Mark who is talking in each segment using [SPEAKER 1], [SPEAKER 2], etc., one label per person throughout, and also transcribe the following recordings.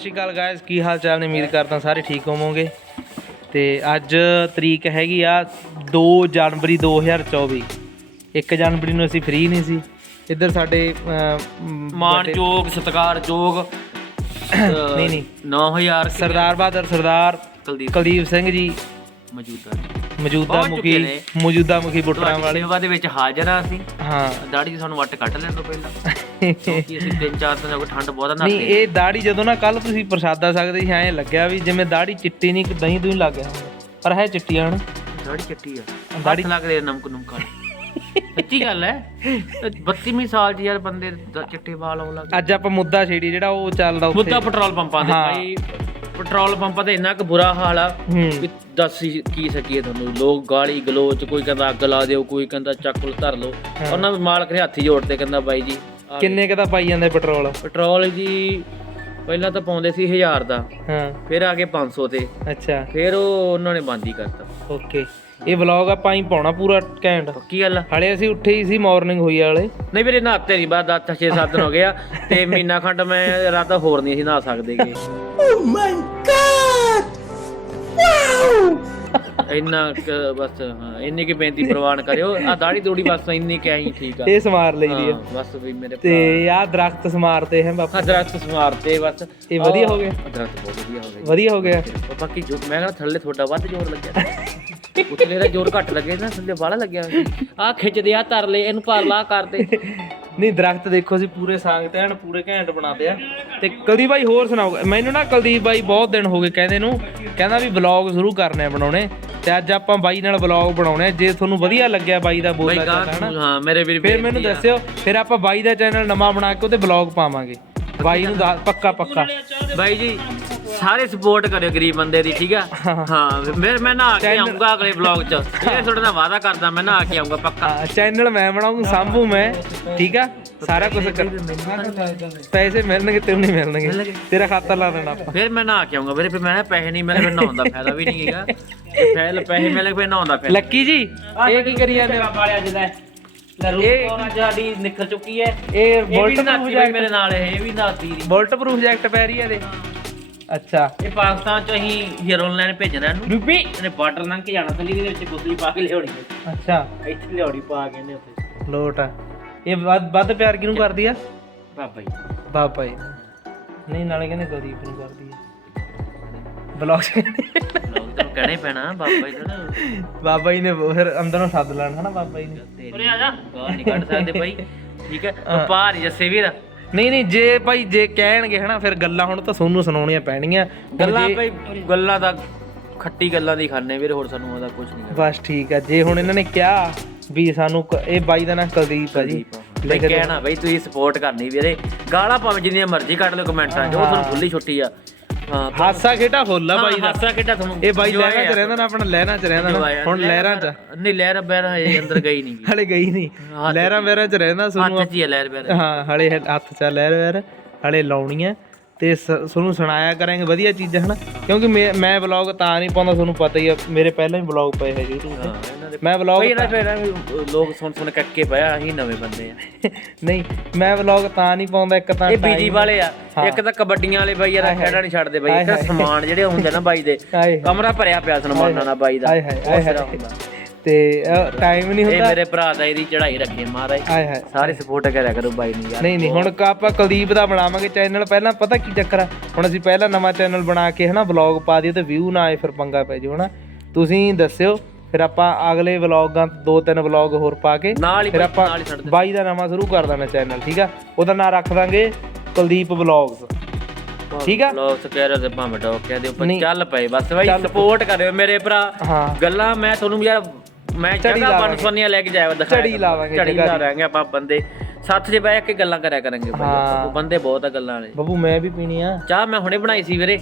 [SPEAKER 1] ਸਤਿ ਸ਼੍ਰੀ ਅਕਾਲ ਗਾਇਸ ਕੀ ਹਾਲ ਚਾਲ ਨੇ? ਉਮੀਦ ਕਰਦਾ ਸਾਰੇ ਠੀਕ ਹੋਵੋਗੇ। ਤੇ ਅੱਜ ਤਰੀਕ ਹੈਗੀ ਆ 2 ਜਨਵਰੀ 2024 1 ਜਨਵਰੀ ਨੂੰ ਅਸੀਂ ਫ੍ਰੀ ਨਹੀਂ ਸੀ। ਇੱਧਰ ਸਾਡੇ
[SPEAKER 2] ਮਾਨਯੋਗ ਸਤਿਕਾਰਯੋਗ
[SPEAKER 1] ਨਹੀਂ ਨਹੀਂ।
[SPEAKER 2] 9000
[SPEAKER 1] ਸਰਦਾਰ ਬਹਾਦਰ ਸਰਦਾਰ
[SPEAKER 2] ਕੁਲਦੀਪ।
[SPEAKER 1] ਕੁਲਦੀਪ ਸਿੰਘ ਜੀ।
[SPEAKER 2] ਮੌਜੂਦਾ।
[SPEAKER 1] ਮੌਜੂਦਾ
[SPEAKER 2] ਪਹੁੰਚ
[SPEAKER 1] ਮੁਖੀ
[SPEAKER 2] ਨੇ।
[SPEAKER 1] ਮੌਜੂਦਾ ਮੁਖੀ ਬੁੱਟਰਾਂ
[SPEAKER 2] ਤੁਹਾਡੀ
[SPEAKER 1] ਵਾਲੇ।
[SPEAKER 2] ਸੇਵਾ ਦੇ ਵਿੱਚ ਹਾਜ਼ਰ ਆ ਅਸੀਂ।
[SPEAKER 1] ਹਾਂ।
[SPEAKER 2] ਦਾੜੀ ਸਾਨੂੰ ਵੱਟ ਕੱਢ ਲੈਣ ਤੋਂ ਪਹਿਲਾਂ। ਕਿਉਂਕਿ ਅਸੀਂ ਤਿੰਨ ਚਾਰ ਦਿਨ ਹੋ ਗਏ ਠੰਡ ਬਹੁਤ ਆ ਨਾ
[SPEAKER 1] ਨਹੀਂ ਇਹ ਦਾੜੀ ਜਦੋਂ ਨਾ ਕੱਲ ਤੁਸੀਂ ਪ੍ਰਸ਼ਾਦਾ ਸਕਦੇ ਸੀ ਐਂ ਲੱਗਿਆ ਵੀ ਜਿਵੇਂ ਦਾੜੀ ਚਿੱਟੀ ਨਹੀਂ ਕਿ ਦਹੀਂ ਦੂਹੀਂ ਲੱਗ ਗਿਆ ਹੋਵੇ। ਪਰ ਹੈ ਚਿੱਟੀ ਹਣ
[SPEAKER 2] ਦਾੜੀ ਚੱਟੀ ਆ।
[SPEAKER 1] ਦਾੜੀ-
[SPEAKER 2] ਦਾੜੀ ਲੱਗਦੇ ਨਮਕ ਨਮਕ ਸੱਚੀ ਗੱਲ ਹੈ। 32ਵੀਂ ਸਾਲ 'ਚ ਯਾਰ ਬੰਦੇ ਦਾ ਚਿੱਟੇ ਵਾਲ ਆਉਣ ਲੱਗ ਗਏ।
[SPEAKER 1] ਅੱਜ ਆਪਾਂ ਮੁੱਦਾ ਛੇੜੀ ਜਿਹੜਾ ਉਹ ਚੱਲਦਾ ਉੱਥੇ।
[SPEAKER 2] ਮੁੱਦਾ ਪੈਟਰੋਲ ਪੰਪਾਂ ਦੇ
[SPEAKER 1] ਹਾਂ।
[SPEAKER 2] ਭਾਈ ਪੈਟਰੋਲ ਪੰਪਾਂ ਤੇ ਇੰਨਾ ਕੁ ਬੁਰਾ ਹਾਲ ਆ ਵੀ ਦੱਸ ਹੀ ਕੀ ਸਕੀਏ ਤੁਹਾਨੂੰ? ਲੋਕ ਗਾਲੀ ਗਲੋਚ ਕੋਈ ਕਹਿੰਦਾ ਅੱਗ ਲਾ ਦਿਓ ਕੋਈ ਕਹਿੰਦਾ ਚੱਕ ਧਰ ਲਓ। ਉਹਨਾਂ ਦੇ ਮਾਲਕ ਨੇ ਹੱਥੀ ਜੋੜਦੇ ਕਹਿੰਦਾ ਬਾਈ ਜੀ ਆਹ
[SPEAKER 1] ਕਿੰਨੇ ਕ ਦਾ ਪਾਈ ਜਾਂਦੇ ਪੈਟਰੋਲ?
[SPEAKER 2] ਪੈਟਰੋਲ ਜੀ ਪਹਿਲਾਂ ਤਾਂ ਪਾਉਂਦੇ ਸੀ 1000 ਦਾ
[SPEAKER 1] ਹਾਂ।
[SPEAKER 2] ਫਿਰ ਆ ਕੇ 500 ਤੇ।
[SPEAKER 1] ਅੱਛਾ।
[SPEAKER 2] ਫਿਰ ਉਹ ਉਹਨਾਂ ਨੇ ਬੰਦ ਹੀ ਕਰਤਾ।
[SPEAKER 1] ਓਕੇ। ਇਹ ਵਲੌਗ ਆਪਾਂ ਹੀ ਪਾਉਣਾ ਪੂਰਾ ਘੈਂਟ।
[SPEAKER 2] ਪੱਕੀ ਗੱਲ ਆ?
[SPEAKER 1] ਹਲੇ ਅਸੀਂ ਉੱਠੇ ਹੀ ਸੀ ਮਾਰਨਿੰਗ ਹੋਈ ਵਾਲੇ
[SPEAKER 2] ਨਹੀਂ ਵੀਰੇ ਨਹਾਤੇ ਨਹੀਂ ਬਾਅਦ 10 6 7 ਦਿਨ ਹੋ ਗਿਆ ਤੇ ਮਹੀਨਾ ਖੰਡ ਮੈਂ ਰਾਤ ਹੋਰ ਨਹੀਂ ਸੀ ਨਹਾ ਸਕਦੇਗੇ ਇੰਨਾ ਕੁ ਬਸ ਹਾਂ ਇੰਨੀ ਕੀ ਬੇਨਤੀ ਪ੍ਰਵਾਨ ਕਰਿਓ। ਆ ਦਾੜੀ ਦੂੜੀ ਬਸ ਇੰਨੀ ਕਿ ਆਈ ਠੀਕ ਆ।
[SPEAKER 1] ਇਹ ਸਮਾਰ ਲਈਦੀ
[SPEAKER 2] ਹੈ ਬਸ ਵੀ ਮੇਰੇ
[SPEAKER 1] ਤੇ ਆਹ ਦਰਖਤ ਸਮਾਰਤੇ ਹੈ ਬਾਪੂ।
[SPEAKER 2] ਹਾਂ ਦਰਖਤ ਸਮਾਰਤੇ ਬਸ।
[SPEAKER 1] ਇਹ ਵਧੀਆ ਹੋ ਗਿਆ
[SPEAKER 2] ਆਹ ਦਰਖਤ ਬਹੁਤ ਵਧੀਆ ਹੋ ਗਏ।
[SPEAKER 1] ਵਧੀਆ ਹੋ ਗਿਆ।
[SPEAKER 2] ਬਾਕੀ ਜੋ ਮੈਂ ਕਹਿੰਦਾ ਥੱਲੇ ਤੁਹਾਡਾ ਵੱਧ ਜ਼ੋਰ ਲੱਗਿਆ। ਉਤਲੇ ਦਾ ਜ਼ੋਰ ਘੱਟ ਲੱਗੇ ਨਾ ਥੱਲੇ ਬਾਹਲਾ ਲੱਗਿਆ ਆ ਖਿੱਚਦੇ ਆ ਧਰ ਲੈ ਇਹਨੂੰ ਭਰ ਲਾ ਕਰਦੇ
[SPEAKER 1] ਨਹੀਂ ਦਰਖਤ ਦੇਖੋ ਅਸੀਂ ਪੂਰੇ ਸਾਂਗ ਤੇ ਐਨ ਪੂਰੇ ਘੈਂਟ ਬਣਾਤੇ ਆ। ਤੇ ਕੁਲਦੀਪ ਭਾਈ ਹੋਰ ਸੁਣਾਓ ਮੈਨੂੰ ਨਾ ਕੁਲਦੀਪ ਭਾਈ ਬਹੁਤ ਦਿਨ ਹੋ ਗਏ ਕਹਿੰਦੇ ਨੂੰ ਕਹਿੰਦਾ ਵੀ ਵਲੌਗ ਸ਼ੁਰੂ ਕਰਨੇ ਆ ਬਣਾਉਣੇ। ਤੇ ਅੱਜ ਆਪਾਂ ਬਾਈ ਨਾਲ ਵਲੌਗ ਬਣਾਉਣੇ ਜੇ ਤੁਹਾਨੂੰ ਵਧੀਆ ਲੱਗਿਆ ਬਾਈ ਦਾ
[SPEAKER 2] ਬਈ
[SPEAKER 1] ਚੱਲਦਾ ਹਨਾ।
[SPEAKER 2] ਹਾਂ ਮੇਰੇ ਵੀਰ
[SPEAKER 1] ਫਿਰ ਮੈਨੂੰ ਦੱਸਿਓ ਫਿਰ ਆਪਾਂ ਬਾਈ ਦਾ ਚੈਨਲ ਨਵਾਂ ਬਣਾ ਕੇ ਉਹਤੇ ਵਲੌਗ ਪਾਵਾਂਗੇ। ਬਾਈ ਨੂੰ ਦੱਸ- ਪੱਕਾ ਪੱਕਾ।
[SPEAKER 2] ਬਾਈ ਜੀ ਸਾਰੇ ਸਪੋਰਟ ਕਰਿਓ ਗਰੀਬ ਬੰਦੇ ਦੀ ਠੀਕ ਆ? ਹਾਂ। ਮੈਂ ਮੈਂ ਨਹਾ ਕੇ ਆਉਂਗਾ ਅਗਲੇ ਵਲੌਗ 'ਚ। ਇਹ ਤੁਹਾਡੇ ਨਾਲ ਵਾਅਦਾ ਕਰਦਾ ਮੈਂ ਨਹਾ ਕੇ ਆਉਂਗਾ ਪੱਕਾ।
[SPEAKER 1] ਚੈਨਲ ਮੈਂ ਬਣਾਉਂਗਾ ਸੰਭੂ ਮੈਂ ਠੀਕ ਆ? ਸਾਰਾ ਕੁਝ ਪੈਸੇ ਮਿਲਣਗੇ ਤੈਨੂੰ ਨਹੀਂ ਮਿਲਣਗੇ। ਤੇਰਾ ਖਾਤਾ ਲਾ ਦੇਣਾ ਆਪਾਂ।
[SPEAKER 2] ਫਿਰ ਮੈਂ ਨਹਾ ਕੇ ਆਉਂਗਾ ਵੀਰੇ ਫਿਰ ਮੈਂ ਕਿਹਾ ਪੈਸੇ ਨਹੀਂ ਮਿਲੇ ਫਿਰ ਨਹਾਉਣ ਦਾ ਫਾਇਦਾ ਵੀ ਨਹੀਂ ਹੈਗਾ। ਤੇ ਪੈਸੇ ਪੈਸੇ ਮਿਲੇ ਫਿਰ ਨਹਾਉਣ ਦਾ ਫਾਇਦਾ।
[SPEAKER 1] ਲੱਕੀ ਜੀ ਇਹ ਕੀ ਕਰੀ ਜਾਂਦੇ ਹੋ?
[SPEAKER 2] ਵਾਲੇ ਅੱਜ ਦਾ
[SPEAKER 1] ਇਹ-
[SPEAKER 2] ਇਹ ਸਾਡੀ ਨਿਕਲ ਚੁੱਕੀ ਹੈ।
[SPEAKER 1] ਇਹ
[SPEAKER 2] ਇਹ ਵੀ
[SPEAKER 1] ਬੁਲਟ
[SPEAKER 2] ਨਾਤੀ
[SPEAKER 1] ਪ੍ਰੂਫ
[SPEAKER 2] ਬਈ ਮੇਰੇ ਨਾਲ ਇਹ ਇਹ ਵੀ ਨਾਤੀ ਦੀ।
[SPEAKER 1] ਬੁਲਟ ਪ੍ਰੂਫ ਜੈਕਟ ਪੈ ਰਹੀ ਹੈ ਇਹਦੇ। ਅੱਛਾ।
[SPEAKER 2] ਇਹ ਪਾਕਿਸਤਾਨ ਚ ਅਸੀਂ ਹੀਰੋ ਲੈਣ ਭੇਜਣਾ ਇਹਨੂੰ।
[SPEAKER 1] ਰੂਪੀ।
[SPEAKER 2] ਇਹਨੇ ਬਾਰਡਰ ਲੰਘ ਕੇ ਜਾਣਾ ਥੱਲੇ ਦੇ ਵਿੱਚ ਗੁੱਸਲੀ ਪਾ ਕੇ ਲਿਆਉਣੀ ਹੈ।
[SPEAKER 1] ਅੱਛਾ।
[SPEAKER 2] ਇੱਥੇ ਲਿਆਉਣੀ ਪਾ ਕੇ ਇਹਨੇ ਉੱਥੇ।
[SPEAKER 1] ਲੋਟ ਆ। ਇਹ ਵੱਧ ਵੱਧ ਪਿਆਰ ਕਿਹਨੂੰ ਕਰਦੀ ਆ?
[SPEAKER 2] ਬਾਬਾ ਜੀ।
[SPEAKER 1] ਬਾਬਾ ਜੀ ਨੂੰ। ਨਹੀਂ ਨਾਲੇ ਕਹਿੰਦੇ ਕੁਲਦੀਪ ਨੂੰ ਕਰਦੀ ਆ। ਬਲੌਗ
[SPEAKER 2] ਲੋਕ ਤਾਂ ਕਹਿਣਾ ਹੀ ਪੈਣਾ ਬਾਬਾ ਜੀ ਦਾ ਨਾ।
[SPEAKER 1] ਬਾਬਾ ਜੀ ਨੇ ਫਿਰ ਅੰਦਰੋਂ ਸੱਦ ਲੈਣਾ ਹਨਾ ਬਾਬਾ ਜੀ ਨੇ।
[SPEAKER 2] ਤੇਰੀ ਆ ਜਾ ਗਾਲ ਨਹੀਂ ਕੱਢ ਸਕਦੇ ਬਾਈ। ਠੀਕ ਹੈ ਵਪਾਰ ਜੱਸੇ ਵੀਰ
[SPEAKER 1] ਨਹੀਂ ਨਹੀਂ ਜੇ ਭਾਈ ਜੇ ਕਹਿਣਗੇ ਹਨਾ ਫਿਰ ਗੱਲਾਂ ਹੁਣ ਤਾਂ ਤੁਹਾਨੂੰ ਸੁਣਾਉਣੀਆਂ ਪੈਣਗੀਆਂ।
[SPEAKER 2] ਗੱਲਾਂ
[SPEAKER 1] ਜੇ-
[SPEAKER 2] ਭਾਈ ਗੱਲਾਂ ਦਾ ਖੱਟੀ ਗੱਲਾਂ ਦੀ ਖਾਣੇ ਵੀਰ ਹੋਰ ਸਾਨੂੰ ਉਹਦਾ ਕੁਝ ਨਹੀਂ
[SPEAKER 1] ਬਸ ਠੀਕ ਆ ਜੇ ਹੁਣ ਇਹਨਾਂ ਨੇ ਕਿਹਾ ਵੀ ਸਾਨੂੰ ਕ- ਇਹ ਬਾਈ ਦਾ ਨਾਮ ਕੁਲਦੀਪ ਆ ਜੀ। ਲਿਖ ਦਿਓ।
[SPEAKER 2] ਕਹਿਣਾ ਬਈ ਤੁਸੀਂ ਸਪੋਰਟ ਕਰਨੀ ਵੀਰੇ। ਗਾਲਾਂ ਭਾਵੇਂ ਜਿੰਨੀਆਂ ਮਰਜ਼ੀ ਕੱਢ ਲਓ ਕਮੈਂਟਾਂ 'ਚ ਉਹ ਤੁਹਾਨੂੰ ਖੁੱਲੀ ਛੁੱਟੀ ਆ। ਹਾਂ
[SPEAKER 1] ਹਾਸਾ ਖੇਡਾ ਫੁੱਲ ਆ ਬਾਈ ਦਾ।
[SPEAKER 2] ਹਾਸਾ ਕਿੱਡਾ ਤੁਹਾਨੂੰ
[SPEAKER 1] ਇਹ ਬਾਈ ਲਹਿਰਾਂ 'ਚ
[SPEAKER 2] ਆ।
[SPEAKER 1] ਰਹਿੰਦਾ ਨਾ ਆਪਣਾ ਲਹਿਰਾਂ 'ਚ ਰਹਿੰਦਾ ਨਾ।
[SPEAKER 2] ਆ।
[SPEAKER 1] ਹੁਣ ਲਹਿਰਾਂ 'ਚ
[SPEAKER 2] ਨਹੀਂ ਲਹਿਰਾਂ ਬਹਿਰਾਂ ਇਹ ਅੰਦਰ ਗਈ ਨਹੀਂ
[SPEAKER 1] ਹਲੇ ਗਈ ਨਹੀਂ। ਲਹਿਰਾਂ ਵਹਿਰਾਂ 'ਚ ਰਹਿੰਦਾ ਤੁਹਾਨੂੰ
[SPEAKER 2] ਹੱਥ 'ਚ ਹੀ ਆ ਲਹਿਰ ਬਹਿਰ।
[SPEAKER 1] ਹਾਂ ਹਲੇ ਹੱਥ 'ਚ ਆ ਲਹਿਰ ਵਹਿਰ ਹਲੇ ਲਾਉਣੀਆਂ ਤੇ ਤੁਹਾਨੂੰ ਸੁਣਾਇਆ ਕਰਾਂਗੇ ਵਧੀਆ ਚੀਜ਼ਾਂ ਹਨਾ? ਕਿਉਂਕਿ ਮੈਂ ਵਲੌਗ ਤਾਂ ਨਹੀਂ ਪਾਉਂਦਾ ਤੁਹਾਨੂੰ ਪਤਾ ਹੀ ਆ ਮੇਰੇ ਪਹਿਲਾਂ ਹੀ ਵਲੌਗ ਪਏ ਹੈ YouTube ਤੇ। ਮੈਂ ਵਲੌਗ
[SPEAKER 2] ਇਹਨਾਂ ਫਿਰ ਲੋਕ ਸੁਣ ਸੁਣ ਕੱਕੇ ਪਿਆ ਅਸੀਂ ਨਵੇਂ ਬੰਦੇ ਆ।
[SPEAKER 1] ਨਹੀਂ ਮੈਂ ਵਲੌਗ ਤਾਂ ਨਹੀਂ ਪਾਉਂਦਾ ਇੱਕ ਤਾਂ
[SPEAKER 2] ਇਹ ਬੀਜੀ ਵਾਲੇ ਆ। ਇੱਕ ਤਾਂ ਕਬੱਡੀਆਂ ਵਾਲੇ ਬਾਈ ਯਾਰ ਖੇਡਾਂ ਨਹੀਂ ਛੱਡਦੇ ਬਾਈ। ਇੱਕ। ਸਮਾਨ ਜਿਹੜੇ ਹੁੰਦੇ ਨਾ ਬਾਈ ਦੇ ਕਮਰਾ ਭਰਿਆ ਪਿਆ ਸਨਮਾਨਾਂ ਨਾਲ ਬਾਈ ਦਾ।
[SPEAKER 1] ਹਾਏ ਹਾਏ ਹਾਏ। ਤੇ ਟਾਈਮ ਨਹੀਂ
[SPEAKER 2] ਇਹ
[SPEAKER 1] ਹੁੰਦਾ।
[SPEAKER 2] ਮੇਰੇ ਭਰਾ ਦਾ ਇਹਦੀ ਚੜਾਈ ਰੱਖੇ ਮਹਾਰਾਜ।
[SPEAKER 1] ਹਾਏ ਹਾਏ।
[SPEAKER 2] ਸਾਰੇ ਸਪੋਰਟ ਕਰਿਆ ਕਰੋ ਬਾਈ ਨੂੰ ਯਾਰ।
[SPEAKER 1] ਨਹੀਂ ਨਹੀਂ ਹੁਣ ਕ- ਆਪਾਂ ਕੁਲਦੀਪ ਦਾ ਬਣਾਵਾਂਗੇ ਚੈਨਲ ਪਹਿਲਾਂ ਪਤਾ ਕੀ ਚੱਕਰ ਆ? ਹੁਣ ਅਸੀਂ ਪਹਿਲਾਂ ਨਵਾਂ ਚੈਨਲ ਬਣਾ ਕੇ ਹਨਾ ਵਲੌਗ ਪਾ ਦਈਏ ਤੇ ਵਿਊ ਨਾ ਆਏ ਫਿਰ ਪੰਗਾ ਪੈ ਜਾਊ ਹਨਾ। ਤੁਸੀਂ ਦੱਸਿਓ ਫਿਰ ਆਪਾਂ ਅਗਲੇ ਵਲੌਗਾਂ ਦੋ ਤਿੰਨ ਵਲੌਗ ਹੋਰ ਪਾ ਕੇ
[SPEAKER 2] ਨਾਲ ਹੀ
[SPEAKER 1] ਫਿਰ ਆਪਾਂ
[SPEAKER 2] ਨਾਲ ਹੀ ਛੱਡ ਦੇ
[SPEAKER 1] ਬਾਈ ਦਾ ਨਵਾਂ ਸ਼ੁਰੂ ਕਰ ਦੇਣਾ ਚੈਨਲ ਠੀਕ ਆ? ਉਹਦਾ ਨਾਮ ਰੱਖ ਦਾਂਗੇ ਕੁਲਦੀਪ ਵਲੌਗਸ ਠੀਕ ਆ?
[SPEAKER 2] ਲੋਕ ਸਕੈਰ ਦੇ ਭਾਵੇਂ ਡੋਕ ਕਹਿ ਦਿਓ ਪਰ
[SPEAKER 1] ਨਹੀਂ।
[SPEAKER 2] ਚੱਲ ਪਏ ਬਸ ਬਾਈ
[SPEAKER 1] ਚੱਲ।
[SPEAKER 2] ਸਪੋਰਟ ਕਰਿਓ ਮੇਰੇ ਭਰਾ।
[SPEAKER 1] ਹਾਂ।
[SPEAKER 2] ਗੱਲਾਂ ਮੈਂ ਤੁਹਾਨੂੰ ਯਾਰ ਮੈਂ
[SPEAKER 1] ਝੜੀ
[SPEAKER 2] ਜਗ੍ਹਾ
[SPEAKER 1] ਲਾਵਾਂਗੇ।
[SPEAKER 2] ਬਨਸਵਨੀਆਂ ਲੈ ਕੇ ਜਾਇਆ ਦਿਖਾਇਆ
[SPEAKER 1] ਝੜੀ ਲਾਵਾਂਗੇ
[SPEAKER 2] ਝੜੀ
[SPEAKER 1] ਜਗ੍ਹਾ
[SPEAKER 2] ਲਾ
[SPEAKER 1] ਦੀ।
[SPEAKER 2] ਰਾਂਗੇ ਆਪਾਂ ਬੰਦੇ। ਸੱਥ 'ਚ ਬਹਿ ਕੇ ਗੱਲਾਂ ਕਰਿਆ ਕਰਾਂਗੇ ਬਾਈ।
[SPEAKER 1] ਹਾਂ।
[SPEAKER 2] ਆਪਾਂ। ਬੰਦੇ ਬਹੁਤ ਆ ਗੱਲਾਂ ਵਾਲੇ।
[SPEAKER 1] ਬੱਬੂ ਮੈਂ ਵੀ ਪੀਣੀ ਆ।
[SPEAKER 2] ਚਾਹ ਮੈਂ ਹੁਣੇ ਬਣਾਈ ਸੀ ਵੀਰੇ।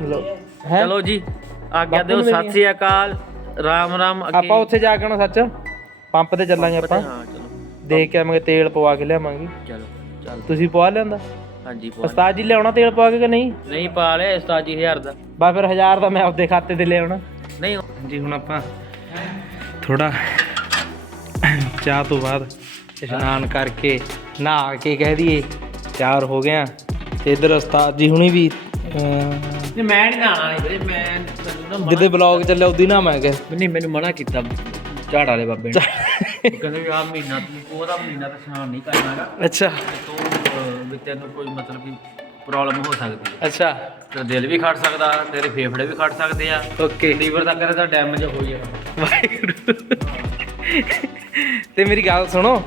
[SPEAKER 1] ਲੋ ਹੈ?
[SPEAKER 2] ਚਲੋ ਜੀ ਆਗਿਆ
[SPEAKER 1] ਬਾਪੂ
[SPEAKER 2] ਦਿਓ।
[SPEAKER 1] ਨੂੰ
[SPEAKER 2] ਸਤਿ ਸ੍ਰੀ ਅਕਾਲ। ਰਾਮ ਰਾਮ ਅੱਗੇ
[SPEAKER 1] ਆਪਾਂ ਉੱਥੇ ਜਾ ਕੇ ਹੁਣ ਸੱਚ। ਪੰਪ ਤੇ ਚੱਲਾਂਗੇ ਆਪਾਂ।
[SPEAKER 2] ਹਾਂ ਚਲੋ।
[SPEAKER 1] ਦੇਖ ਕੇ ਆਵਾਂਗੇ ਤੇਲ ਪਵਾ ਕੇ ਲਿਆਵਾਂਗੇ।
[SPEAKER 2] ਚਲੋ ਚੱਲ।
[SPEAKER 1] ਤੁਸੀਂ ਪਵਾ ਲਿਆਂਦਾ?
[SPEAKER 2] ਹਾਂਜੀ ਪਵਾ
[SPEAKER 1] ਉਸਤਾਦ ਜੀ ਲਿਆਉਣਾ ਤੇਲ ਪਵਾ ਕੇ ਕਿ ਨਹੀਂ?
[SPEAKER 2] ਨਹੀਂ ਪਾ ਲਿਆ ਉਸਤਾਦ ਜੀ 1000 ਦਾ।
[SPEAKER 1] ਬਾ ਫਿਰ 1000 ਦਾ ਮੈਂ ਆਪਦੇ ਖਾਤੇ ਤੇ ਲਿਆਉਣਾ
[SPEAKER 2] ਨਹੀਂ।
[SPEAKER 1] ਜੀ ਹੁਣ ਆਪਾਂ ਥੋੜਾ ਚਾਹ ਤੋਂ ਬਾਅਦ ਇਸ਼ਨਾਨ ਕਰਕੇ ਨਹਾ ਕੇ ਕਹਿ ਦਈਏ ਤਿਆਰ ਹੋ ਗਏ ਆ ਤੇ ਇਧਰ ਉਸਤਾਦ ਜੀ ਹੁਣੀ ਵੀ
[SPEAKER 2] ਨਹੀਂ ਮੈਂ ਨਹੀਂ ਨਹਾਣਾ ਨਹੀਂ ਵੀਰੇ ਮੈਂ ਨਾ
[SPEAKER 1] ਜਿੱਦੇ ਬਲੌਗ ਚੱਲਿਆ ਉਦੀ ਨਾ ਮੈਂ ਕਿ
[SPEAKER 2] ਨਹੀਂ ਮੈਨੂੰ ਮਨਾ ਕੀਤਾ ਝਾੜ ਵਾਲੇ ਬਾਬੇ ਨੇ। ਕਹਿੰਦੇ ਵੀ ਆ ਮਹੀਨਾ ਤੂੰ ਉਹਦਾ ਮਹੀਨਾ ਤਾਂ ਇਸ਼ਨਾਨ ਨਹੀਂ ਕਰਨਾਗਾ
[SPEAKER 1] ਅੱਛਾ।
[SPEAKER 2] ਤੂੰ ਵੀ ਤੈਨੂੰ ਕੋਈ ਮਤਲਬ ਕਿ ਪ੍ਰੋਬਲਮ ਹੋ ਸਕਦੀ ਹੈ।
[SPEAKER 1] ਅੱਛਾ।
[SPEAKER 2] ਤੇਰਾ ਦਿਲ ਵੀ ਖੜ ਸਕਦਾ ਤੇਰੇ ਫੇਫੜੇ ਵੀ ਖੜ ਸਕਦੇ ਆ।
[SPEAKER 1] ਓਕੇ।
[SPEAKER 2] ਲੀਵਰ ਤੱਕ ਇਹਦਾ ਡੈਮੇਜ ਹੋ ਜਾਣਾ।
[SPEAKER 1] ਵਾਹਿਗੁਰੂ। ਤੇ ਮੇਰੀ ਗੱਲ ਸੁਣੋ